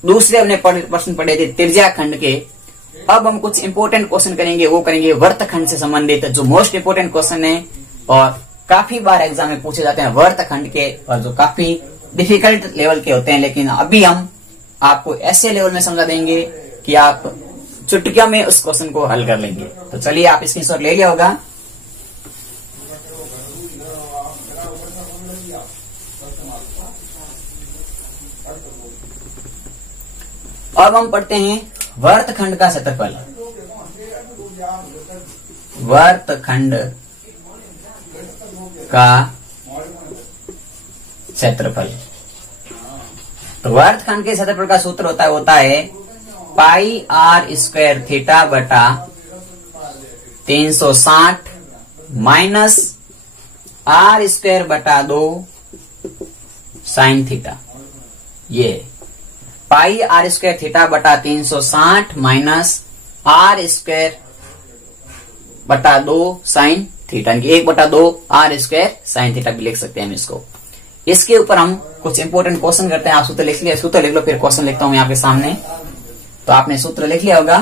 दूसरे हमने प्रश्न पढ़े थे त्रिज्या खंड के। अब हम कुछ इंपोर्टेंट क्वेश्चन करेंगे, वो करेंगे वर्तखंड से संबंधित, जो मोस्ट इंपोर्टेंट क्वेश्चन है और काफी बार एग्जाम में पूछे जाते हैं वर्तखंड के, और जो काफी डिफिकल्ट लेवल के होते हैं। लेकिन अभी हम आपको ऐसे लेवल में समझा देंगे कि आप चुटकियों में उस क्वेश्चन को हल कर लेंगे। तो चलिए, आप स्क्रीनशॉट ले लिया होगा। अब हम पढ़ते हैं वर्तखंड का क्षेत्रफल। वर्तखंड का क्षेत्रफल, तो वर्तखंड के क्षेत्रफल का सूत्र होता है पाई आर स्क्वायर थीटा बटा 360 माइनस आर स्क्वायर बटा 2 साइन थीटा। ये पाई आर स्क्वायर थीटा बटा 360 माइनस आर स्क्वायर बटा 2 sine theta, 1/2 r square sine theta भी लिख सकते हैं हम इसको। इसके ऊपर हम कुछ इंपोर्टेंट क्वेश्चन करते हैं। आप सूत्र लिख लिया, सूत्र लिख लो, फिर क्वेश्चन लिखता हूं यहाँ पे सामने। तो आपने सूत्र लिख लिया होगा।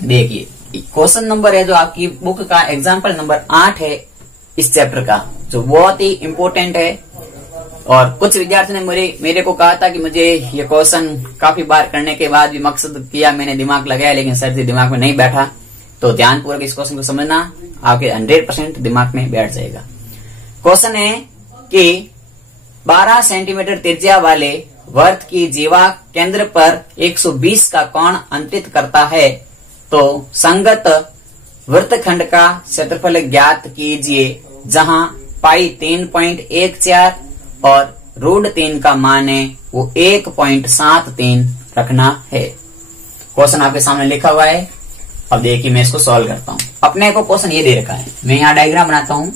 देखिए, क्वेश्चन नंबर है जो आपकी बुक का एग्जाम्पल नंबर 8 है इस चैप्टर का, जो बहुत ही इंपोर्टेंट है। और कुछ विद्यार्थियों ने मेरे को कहा था कि मुझे ये क्वेश्चन काफी बार करने के बाद भी मकसद किया, मैंने दिमाग लगाया, लेकिन सर जी दिमाग में नहीं बैठा। तो ध्यानपूर्वक इस क्वेश्चन को समझना, आपके 100% दिमाग में बैठ जाएगा। क्वेश्चन है कि 12 सेंटीमीटर त्रिज्या वाले वर्त की जीवा केंद्र पर 120 का कोण अंतरित करता है, तो संगत वृत्तखंड का क्षेत्रफल ज्ञात कीजिए, जहां पाई 3.14 और √3 का मान है वो 1.73 रखना है। क्वेश्चन आपके सामने लिखा हुआ है। अब देखिए, मैं इसको सॉल्व करता हूं। अपने को क्वेश्चन ये दे रखा है, मैं यहाँ डायग्राम बनाता हूं।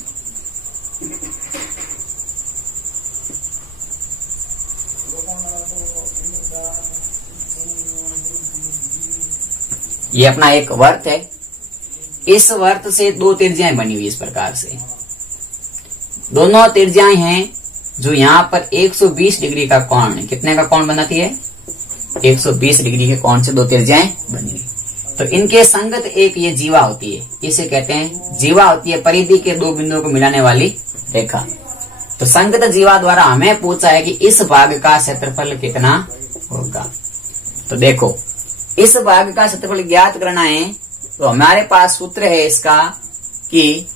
ये अपना एक वर्त है। इस वर्त से 2 त्रिज्याएं बनी हुई इस प्रकार से। दोनों त्रिज्याएं हैं जो यहाँ पर 120 डिग्री का कोण है। कितने का कोण बनाती है 120 डिग्री के कोण से 2 त्रिज्याएं बनी हुई। तो इनके संगत एक ये जीवा होती है, इसे कहते हैं जीवा होती है, परिधि के 2 बिंदुओं को मिलाने वाली रेखा। तो संगत जीवा द्वारा हमें पूछा है कि इस भाग का क्षेत्रफल कितना होगा। तो देखो, इस भाग का क्षेत्रफल ज्ञात करना है तो हमारे पास सूत्र है इसका कि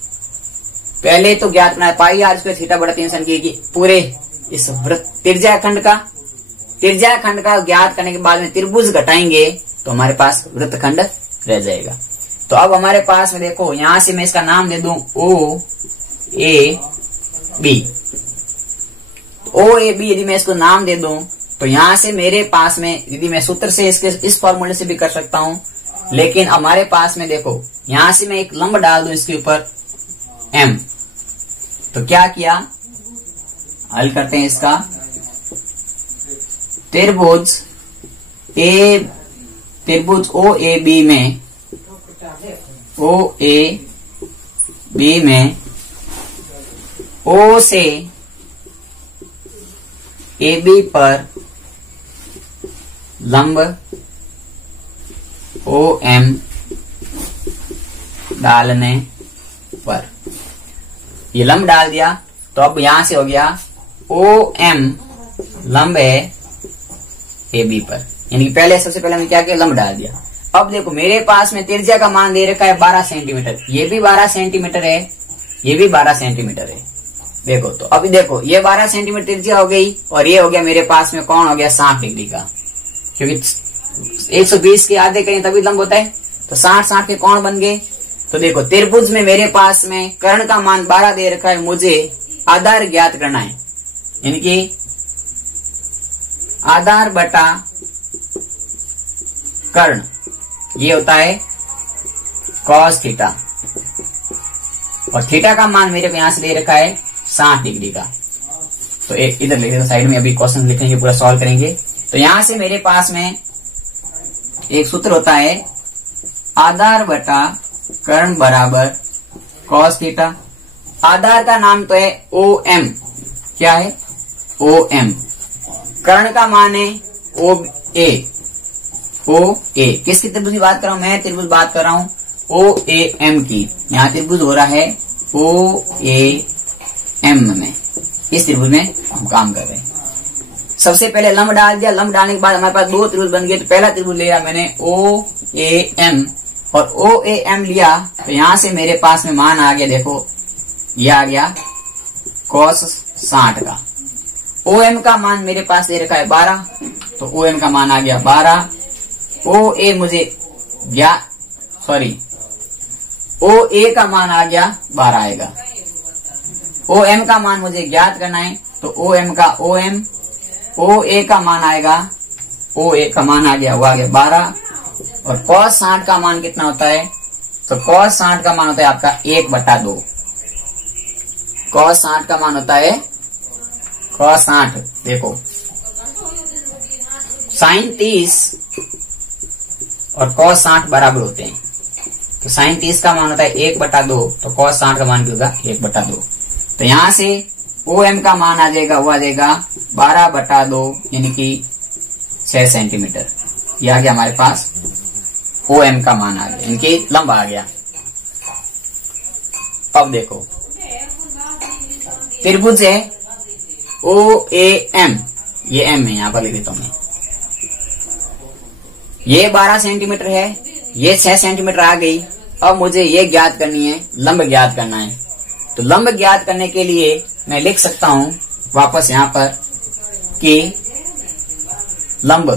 पहले तो ज्ञात करना है पाई आर स्क्वायर थीटा बटा 3 की पूरे इस त्रिज्या खंड का ज्ञात करने के बाद में त्रिभुज घटाएंगे तो हमारे पास वृत्तखंड रह जाएगा। तो अब हमारे पास में देखो, यहां से मैं इसका नाम दे दूं ओ ए बी। यदि मैं इसको नाम दे दूं तो यहां से मेरे पास में, यदि मैं सूत्र से इसके इस फॉर्मूले से भी कर सकता हूं, लेकिन हमारे पास में देखो यहां से मैं एक लंब डाल दूं इसके ऊपर एम। तो क्या किया, हल करते हैं इसका। त्रिभुज ओ ए बी में ओ से ए बी पर लंब ओ एम डालने पर ये लंब डाल दिया, तो अब यहां से हो गया OM लंब है AB पर, यानी कि पहले सबसे पहले हमने क्या किया, लंब डाल दिया। अब देखो मेरे पास में त्रिज्या का मान दे रखा है 12 सेंटीमीटर, ये भी 12 सेंटीमीटर है, ये भी 12 सेंटीमीटर है। देखो तो अभी देखो ये 12 सेंटीमीटर त्रिज्या हो गई और ये हो गया मेरे पास में कौन हो गया 60 डिग्री का, क्योंकि 120 के आधे करें तभी लंब होता है, तो 60 के कौन बन गए। तो देखो त्रिभुज में मेरे पास में कर्ण का मान 12 दे रखा है, मुझे आधार ज्ञात करना है, यानी कि आधार बटा कर्ण ये होता है cos थीटा, और थीटा का मान मेरे को यहां से दे रखा है 60 डिग्री का। तो एक इधर लिख देते साइड में, अभी क्वेश्चन लिखेंगे पूरा सॉल्व करेंगे। तो यहां से मेरे पास में एक सूत्र होता है आधार बटा कर्ण बराबर cos थीटा। आधार का नाम तो है OM, क्या है OM, कर्ण का मान है OA। किसकी त्रिभुज की बात कर रहा हूं मैं, त्रिभुज बात कर रहा हूं OAM की। यहाँ त्रिभुज हो रहा है OAM में, इस त्रिभुज में हम काम कर रहे हैं। सबसे पहले लंब डाल दिया, लंब डालने के बाद हमारे पास दो त्रिभुज बन गए। तो पहला त्रिभुज लिया मैंने OAM, और OAM लिया तो यहां से मेरे पास में मान आ गया, देखो ये आ गया cos 60 का। OM का मान मेरे पास दे रखा है 12, तो OM का मान आ गया 12। OA मुझे OA का मान आ गया 12 आएगा। OM का मान मुझे ज्ञात करना है, तो OM का OM, OA का मान आएगा, OA का मान आ गया, वो आ गया 12। और cos 60 का मान कितना होता है, तो cos 60 का मान होता है आपका 1/2। cos 60 का मान होता है, cos 60 देखो sin 30 और cos 60 बराबर होते हैं, तो sin 30 का मान होता है 1/2, तो cos 60 का मान भी होगा 1/2। तो यहां से OM का मान आ जाएगा, वो आ जाएगा 12/2, यानी कि 6 सेंटीमीटर। ये आ गया हमारे पास OM का मान आ गया, यानी कि लंब आ गया। अब देखो त्रिभुज है OAM, ये M है, यहां पर लिख देता हूं मैं। ये 12 सेंटीमीटर है, ये 6 सेंटीमीटर आ गई। अब मुझे ये ज्ञात करनी है, लंब ज्ञात करना है। तो लंब ज्ञात करने के लिए मैं लिख सकता हूं वापस यहां पर कि लंब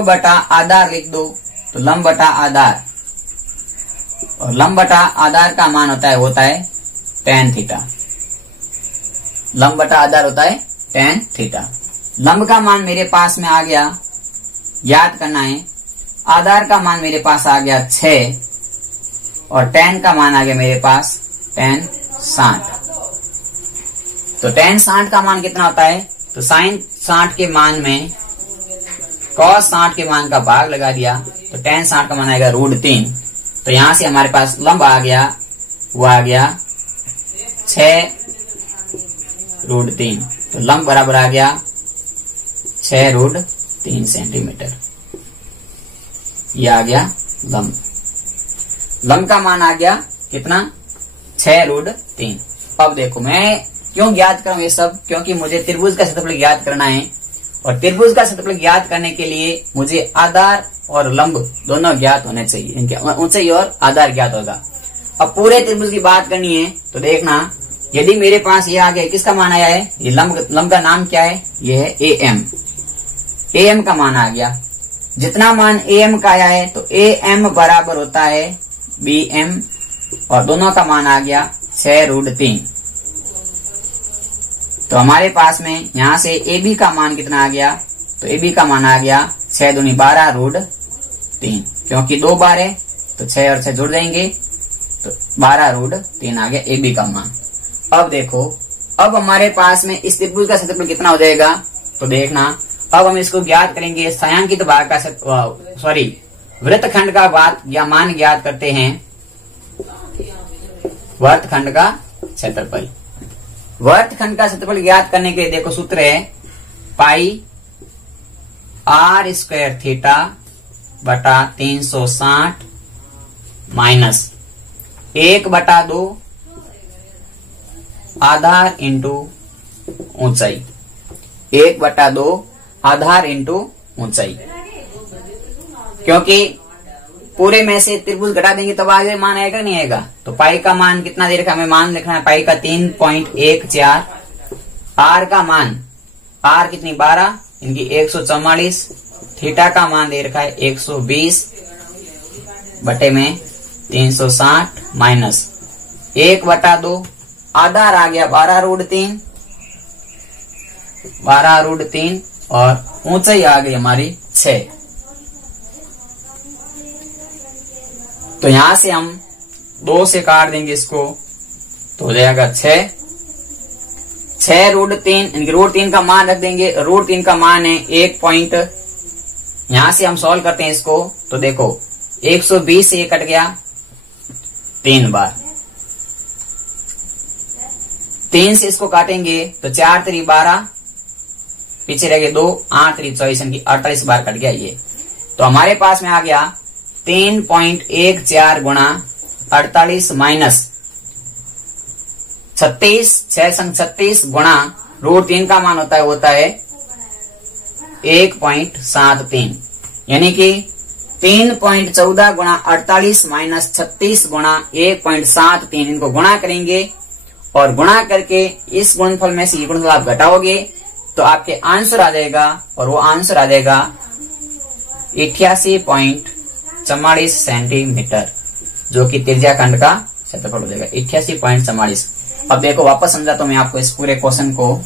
बटा आधार लिख दो, तो लंब बटा आधार, और लंब बटा आधार का मान होता है tan थीटा। लंब बटा आधार होता है tan थीटा। लंब का मान मेरे पास में आ गया, याद करना है। आधार का मान मेरे पास आ गया 6, और tan का मान आ गया मेरे पास tan 60। तो tan 60 का मान कितना होता है, तो sin 60 के मान में cos 60 के मान का भाग लगा दिया, तो tan 60 का मान आएगा √3। तो यहां से हमारे पास लंब आ गया, वो आ गया 6√3। तो लंब बराबर आ गया 6√3 सेंटीमीटर। ये आ गया लंब। लंब का मान आ गया कितना, 6√3। अब देखो मैं क्यों ज्ञात करूं ये सब, क्योंकि मुझे त्रिभुज का क्षेत्रफल ज्ञात करना है, और त्रिभुज का क्षेत्रफल ज्ञात करने के लिए मुझे आधार और लंब दोनों ज्ञात होने चाहिए, इनके ऊंचाई और आधार ज्ञात होगा। अब पूरे त्रिभुज की बात करनी है, तो देखना यदि मेरे पास ये आ गया, किसका मान आया है, ये लंब का नाम क्या है, ये है AM। AM का मान आ गया, जितना मान AM का आया है तो AM बराबर होता है BM, और दोनों का मान आ गया 6√3। तो हमारे पास में यहां से AB का मान कितना आ गया, तो AB का मान आ गया 6 दूनी 12√3, क्योंकि 2 बार है तो 6 और 6 जुड़ जाएंगे, तो 12√3 आ गया AB का मान। अब देखो, अब हमारे पास में इस त्रिभुज का क्षेत्रफल कितना हो जाएगा, तो देखना अब हम इसको ज्ञात करेंगे। छायांकित भाग का वृत्तखंड का मान ज्ञात करते हैं, वर्तखंड का क्षेत्रफल। वर्तखंड का क्षेत्रफल ज्ञात करने के लिए देखो सूत्र है पाई r² थीटा बटा 360 माइनस 1/2 आधार इंटू ऊंचाई, 1/2 आधार इंटू ऊंचाई। क्योंकि पूरे में से त्रिभुज घटा देंगे तब आगे मान आएगा नहीं आएगा। तो पाई का मान कितना दे रखा है, हमें मान लिखना है पाई का 3.14। आर का मान, आर कितनी 12, इनकी 144। थीटा का मान दे रखा है 120 बटे में 360 माइनस 1/2 आधार आ गया 12√3, 12√3 और ऊंचाई आ गई हमारी 6। तो यहां से हम 2 से काट देंगे इसको तो हो जाएगा 6। 6√3, इनकी √3 का मान रख देंगे। √3 का मान है 1 पॉइंट, यहां से हम सॉल्व करते हैं इसको तो देखो 120 से ये कट गया 3 बार, 3 से इसको काटेंगे तो 4 3 12, पीछे रह गए 2, 8 3 24, इनकी 48 बार कट गया ये। तो हमारे पास में आ गया 3.14 गुणा 48 माइनस 36, 6 संग 36 गुणा √3 का मान होता है 1.73, यानी कि 3.14 गुणा 48 माइनस 36 गुणा 1.73, इनको गुणा करेंगे और गुणा करके इस गुणनफल में से ये गुणनफल आप घटाओगे तो आपके आंसर आ जाएगा, और वो आंसर आ जाएगा 88.44 सेंटीमीटर, जो कि त्रिज्या खंड का क्षेत्रफल हो जाएगा 88.44। अब देखो वापस समझा तो मैं आपको इस पूरे क्वेश्चन को,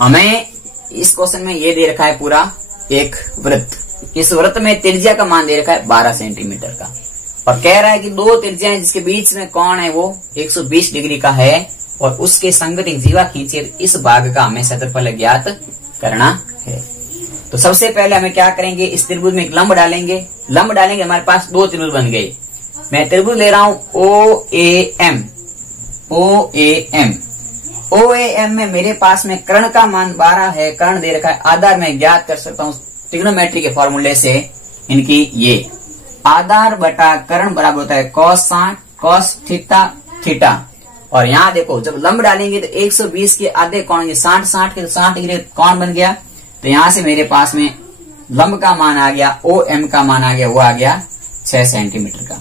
हमें इस क्वेश्चन में ये दे रखा है पूरा एक वृत्त, इस वृत्त में त्रिज्या का मान दे रखा है 12 सेंटीमीटर का, और कह रहा है कि 2 त्रिज्याएं जिसके बीच में कोण है वो 120 डिग्री का है और उसके संगत एक जीवा खींचे, इस भाग का हमें क्षेत्रफल ज्ञात करना है। तो सबसे पहले हमें क्या करेंगे, इस त्रिभुज में एक लंब डालेंगे, लंब डालेंगे हमारे पास 2 त्रिभुज बन गए। मैं त्रिभुज ले रहा हूं OAM, OAM में मेरे पास में कर्ण का मान 12 है, कर्ण दे रखा है, आधार में ज्ञात कर सकता हूं ट्रिग्नोमेट्री के फॉर्मूले से, इनकी ये आधार बटा कर्ण बराबर होता है cos 60 cos थीटा। और यहाँ देखो जब लंब डालेंगे तो 120 के आधे कोण 60 के 60 डिग्री कोण बन गया। तो यहां से मेरे पास में लंब का मान आ गया, OM का मान आ गया, वो आ गया 6 सेंटीमीटर का।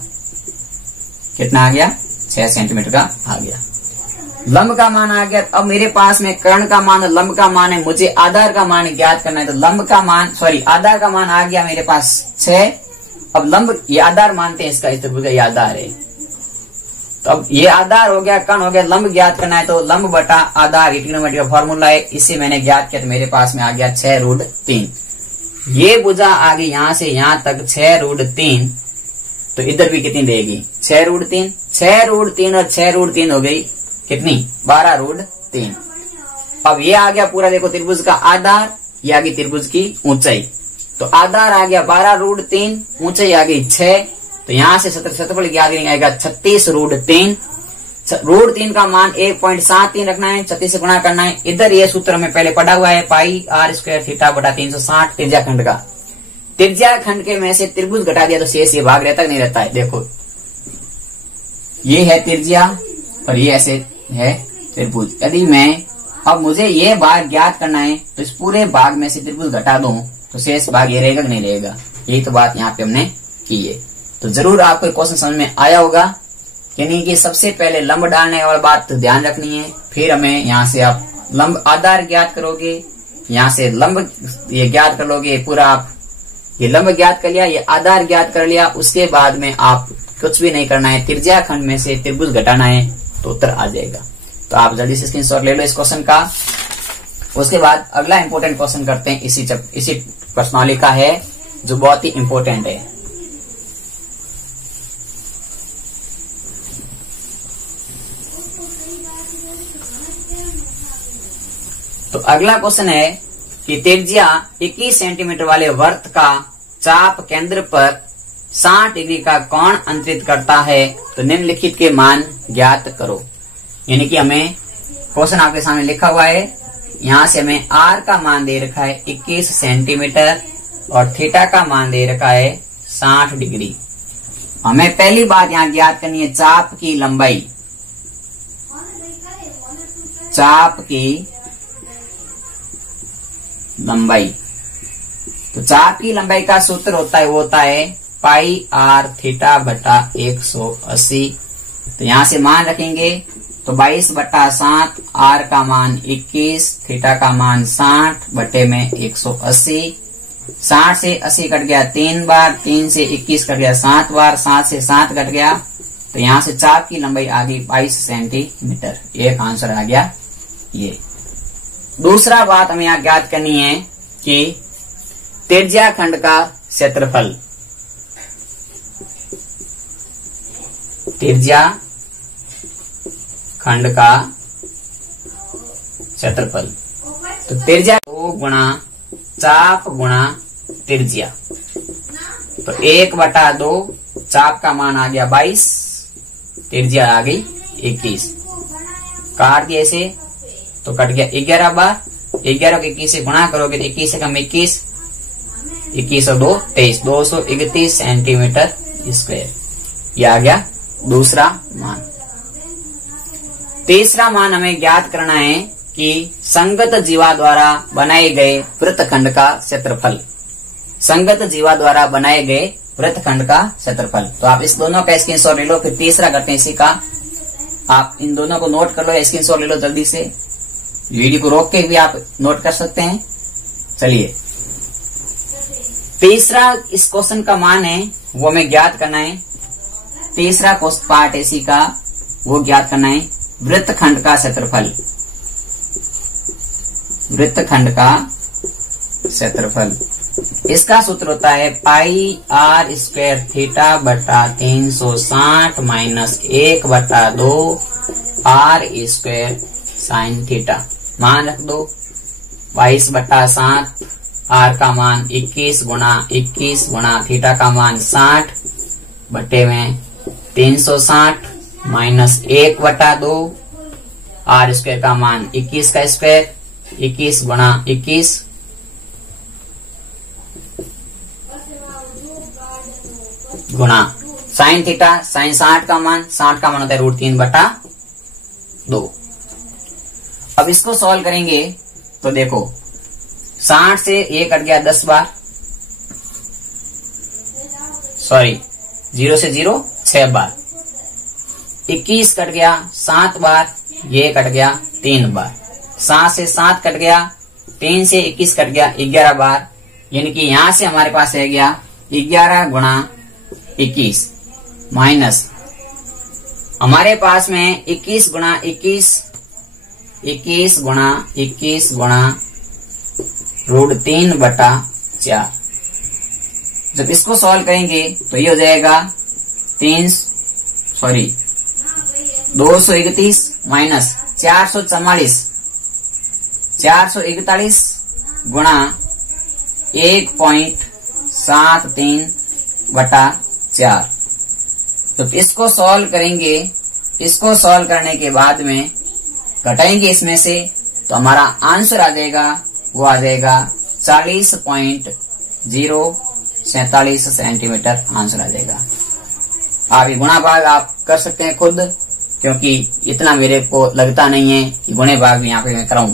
कितना आ गया, 6 सेंटीमीटर का आ गया। लंब का मान आ गया। अब मेरे पास में कर्ण का मान और लंब का मान है, मुझे आधार का मान ज्ञात करना है। तो लंब का मान आधार का मान आ गया मेरे पास 6। अब लंब ये आधार मानते हैं, इसका इस त्रिभुज का ये आधार है। तो अब ये आधार हो गया, कर्ण हो गया, लंब ज्ञात करना है तो लंब बटा आधार ट्रिग्नोमेट्री का फॉर्मूला है, इसे मैंने ज्ञात किया तो मेरे पास में आ गया 6√3। ये भुजा आ गई यहां से यहां तक 6√3, तो इधर भी कितनी देगी 6√3, 6√3 और 6√3 हो गई कितनी 12√3। अब ये आ गया पूरा देखो त्रिभुज का आधार, ये आ गई त्रिभुज की ऊंचाई। तो आधार आ गया 12√3, ऊंचाई आ गई 6। तो यहां से क्षेत्रफल ज्ञात आएगा 36√3। √3 का मान 1.73 रखना है, 36 से गुणा करना है। इधर ये सूत्र हमें पहले पढ़ा हुआ है, पाई r² थीटा बटा 360 त्रिज्या खंड का। त्रिज्या खंड के में से त्रिभुज घटा दिया तो शेष ये भाग रहता नहीं रहता है। देखो ये है त्रिज्या और ये ऐसे है त्रिभुज। यदि मैं अब मुझे ये भाग ज्ञात करना है तो इस पूरे भाग में से त्रिभुज घटा दूं तो शेष भाग ये रहेगा कि नहीं रहेगा, यही तो बात यहाँ पे हमने की है। तो जरूर आपको क्वेश्चन समझ में आया होगा, यानी कि सबसे पहले लंब डालने वाली बात तो ध्यान रखनी है। फिर हमें यहाँ से आप लंब आधार ज्ञात करोगे, यहाँ से लंब ये ज्ञात कर लोगे, पूरा आप ये लंब ज्ञात कर लिया, ये आधार ज्ञात कर लिया। उसके बाद में आप कुछ भी नहीं करना है, त्रिज्या खंड में से त्रिभुज घटाना है तो उत्तर आ जाएगा। तो आप जल्दी से स्क्रीनशॉट ले लो इस क्वेश्चन का। उसके बाद अगला इंपॉर्टेंट क्वेश्चन करते हैं, इसी प्रश्नावली का है जो बहुत ही इंपॉर्टेंट है। तो अगला क्वेश्चन है कि त्रिज्या 21 सेंटीमीटर वाले वृत्त का चाप केंद्र पर 60 डिग्री का कोण अंतरित करता है, तो निम्नलिखित के मान ज्ञात करो। यानी कि हमें क्वेश्चन आपके सामने लिखा हुआ है, यहाँ से हमें r का मान दे रखा है 21 सेंटीमीटर और थीटा का मान दे रखा है 60 डिग्री। हमें पहली बात यहाँ ज्ञात करनी है चाप की लंबाई। चाप की लंबाई, तो चाप की लंबाई का सूत्र होता है, वो होता है पाई आर थीटा बटा 180। तो यहां से मान रखेंगे तो 22/7, आर का मान 21, थीटा का मान 60 बटे में 180। 60 से 80 कट गया 3 बार, 3 से 21 कट गया 7 बार, 7 से 7 कट गया, तो यहां से चाप की लंबाई आ गई 22 सेंटीमीटर। एक आंसर आ गया ये। दूसरा बात हमें यहाँ ज्ञात करनी है कि त्रिज्या खंड का क्षेत्रफल। त्रिज्या खंड का क्षेत्रफल, तो त्रिज्या 2 गुणा चाप गुणा त्रिज्या, तो 1/2, चाप का मान आ गया 22, त्रिज्या आ गई 21। काट दिए ऐसे तो कट गया 11 बार, 11 को 21 से गुणा करोगे तो 21 से कम 21, 21 और 2 23, 231 सेंटीमीटर स्क्वायर। यह आ गया दूसरा मान। तीसरा मान हमें ज्ञात करना है कि संगत जीवा द्वारा बनाए गए वृत्तखंड का क्षेत्रफल। संगत जीवा द्वारा बनाए गए वृत्तखंड का क्षेत्रफल, तो आप इस दोनों का स्क्रीनशॉट ले लो, फिर तीसरा करते हैं इसी का। आप इन दोनों को नोट कर लो, स्क्रीनशॉट ले लो जल्दी से, वीडियो को रोक के भी आप नोट कर सकते हैं। चलिए, तीसरा इस क्वेश्चन का मान है वो हमें ज्ञात करना है। तीसरा पार्ट इसी का वो ज्ञात करना है वृत्तखंड का क्षेत्रफल। वृत्तखंड का क्षेत्रफल, इसका सूत्र होता है पाई आर स्क्वायर थीटा बटा 360 minus 1/2 r square sine theta. मान रख दो 22/7, आर का मान 21 गुणा थीटा का मान 60 बटे में 360 माइनस 1/2, आर स्क्वायर का मान 21 का स्क्वायर, 21 गुणा 21 गुणा साइन थीटा, साइन 60 का मान होता है √3/2। अब इसको सॉल्व करेंगे तो देखो 60 से 1 कट गया 10 बार, सॉरी 0 से 0 6 बार, 21 कट गया 7 बार, ये कट गया 3 बार, 7 से 7 कट गया, 3 से 21 कट गया 11 बार, यानी कि यहां से हमारे पास रह गया 11 गुणा 21 माइनस हमारे पास में 21 गुणा 21 गुणा √3/4। जब इसको सॉल्व करेंगे तो ये हो जाएगा 231 माइनस 441 गुणा 1.73/4। तो इसको सॉल्व करेंगे, इसको सॉल्व करने के बाद में घटाएंगे इसमें से, तो हमारा आंसर आ जाएगा, वो आ जाएगा 40.047 सेंटीमीटर आंसर आ जाएगा। आप ये गुणा भाग आप कर सकते हैं खुद, क्योंकि इतना मेरे को लगता नहीं है कि गुणे भाग भी यहाँ पे मैं कराऊं।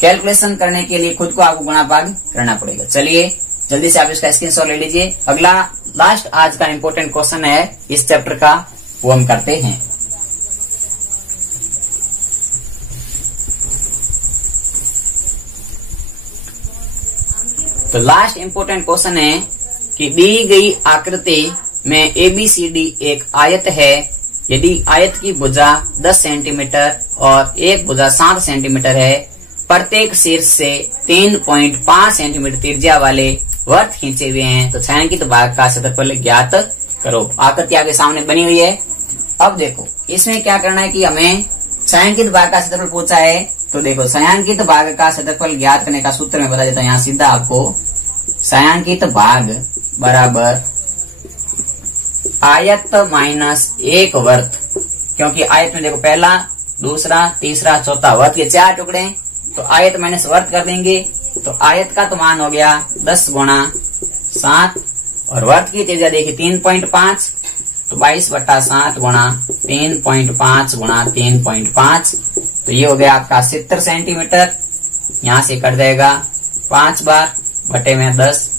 कैलकुलेशन करने के लिए खुद को आपको गुणा भाग करना पड़ेगा। चलिए जल्दी से आप इसका स्क्रीनशॉट ले लीजिए। अगला लास्ट आज का इम्पोर्टेंट क्वेश्चन है इस चैप्टर का, वो हम करते हैं। तो लास्ट इम्पोर्टेंट क्वेश्चन है कि दी गई आकृति में ABCD एक आयत है। यदि आयत की भुजा 10 सेंटीमीटर और एक भुजा 7 सेंटीमीटर है, प्रत्येक शीर्ष से 3.5 सेंटीमीटर त्रिज्या वाले वृत्त खींचे हुए हैं, तो छायांकित भाग का क्षेत्रफल ज्ञात करो। आकृति आपके सामने बनी हुई है। अब देखो इसमें क्या करना है कि हमें छायांकित भाग का क्षेत्रफल पूछा है, तो देखो छायांकित भाग का क्षेत्रफल ज्ञात करने का सूत्र मैं बता देता हूँ यहाँ सीधा आपको। छायांकित भाग बराबर आयत माइनस एक वृत्त, क्योंकि आयत में देखो पहला, दूसरा, तीसरा, चौथा वृत्त के 4 टुकड़े हैं, तो आयत माइनस वृत्त कर देंगे, तो आयत का तो मान हो गया 10 गुणा 7 और वृत्त की त्रिज्या देखिए 3.5, तो 22/7 गुणा 3.5 गुणा 3.5, तो ये हो गया आपका 70 सेंटीमीटर। यहां से कट जाएगा 5 बार बटे में 10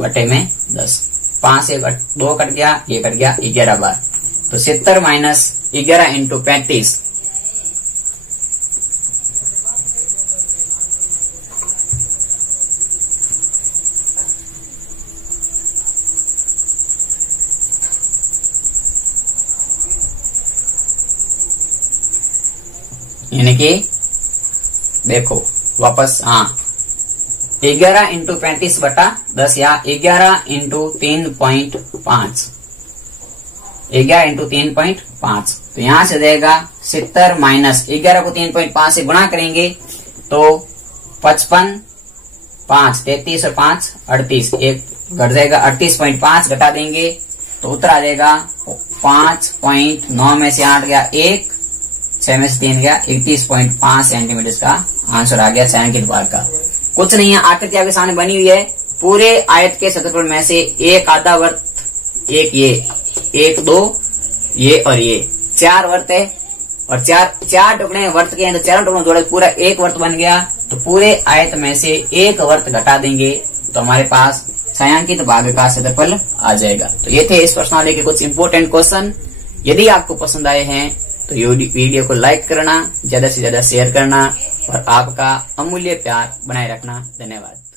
बटे में 10, 5 से 2 कट गया, ये कट गया 11 बार। तो 70 माइनस 11 इंटू 35, यानी कि देखो वापस, हाँ 11 इंटू 35 बटा 10 या 11 इंटू 3.5, 11 इंटू 3.5, तो यहां से देगा 70 माइनस 11 को 3.5 से गुणा करेंगे तो 55, 5 33 और 5 38, एक घट जाएगा 38.5 घटा देंगे तो उत्तर आ जाएगा 5.9 में से 8 गया 1, 6 में से 3 गया 31.5 सेंटीमीटर का आंसर आ गया छायांकित भाग का। कुछ नहीं है, आकृति आपके सामने बनी हुई है। पूरे आयत के क्षेत्रफल में से एक आधा वर्त, एक ये, एक 2 ये और ये 4 वर्त है, और चार टुकड़े वर्त के हैं तो चारों टुकड़ों जोड़े पूरा एक वर्त बन गया। तो पूरे आयत में से एक वर्त घटा देंगे तो हमारे पास छायांकित भाग का क्षेत्रफल आ जाएगा। तो ये थे इस प्रश्नावली के कुछ इंपोर्टेंट क्वेश्चन। यदि आपको पसंद आए हैं तो वीडियो को लाइक करना, ज्यादा से ज्यादा शेयर करना और आपका अमूल्य प्यार बनाए रखना। धन्यवाद।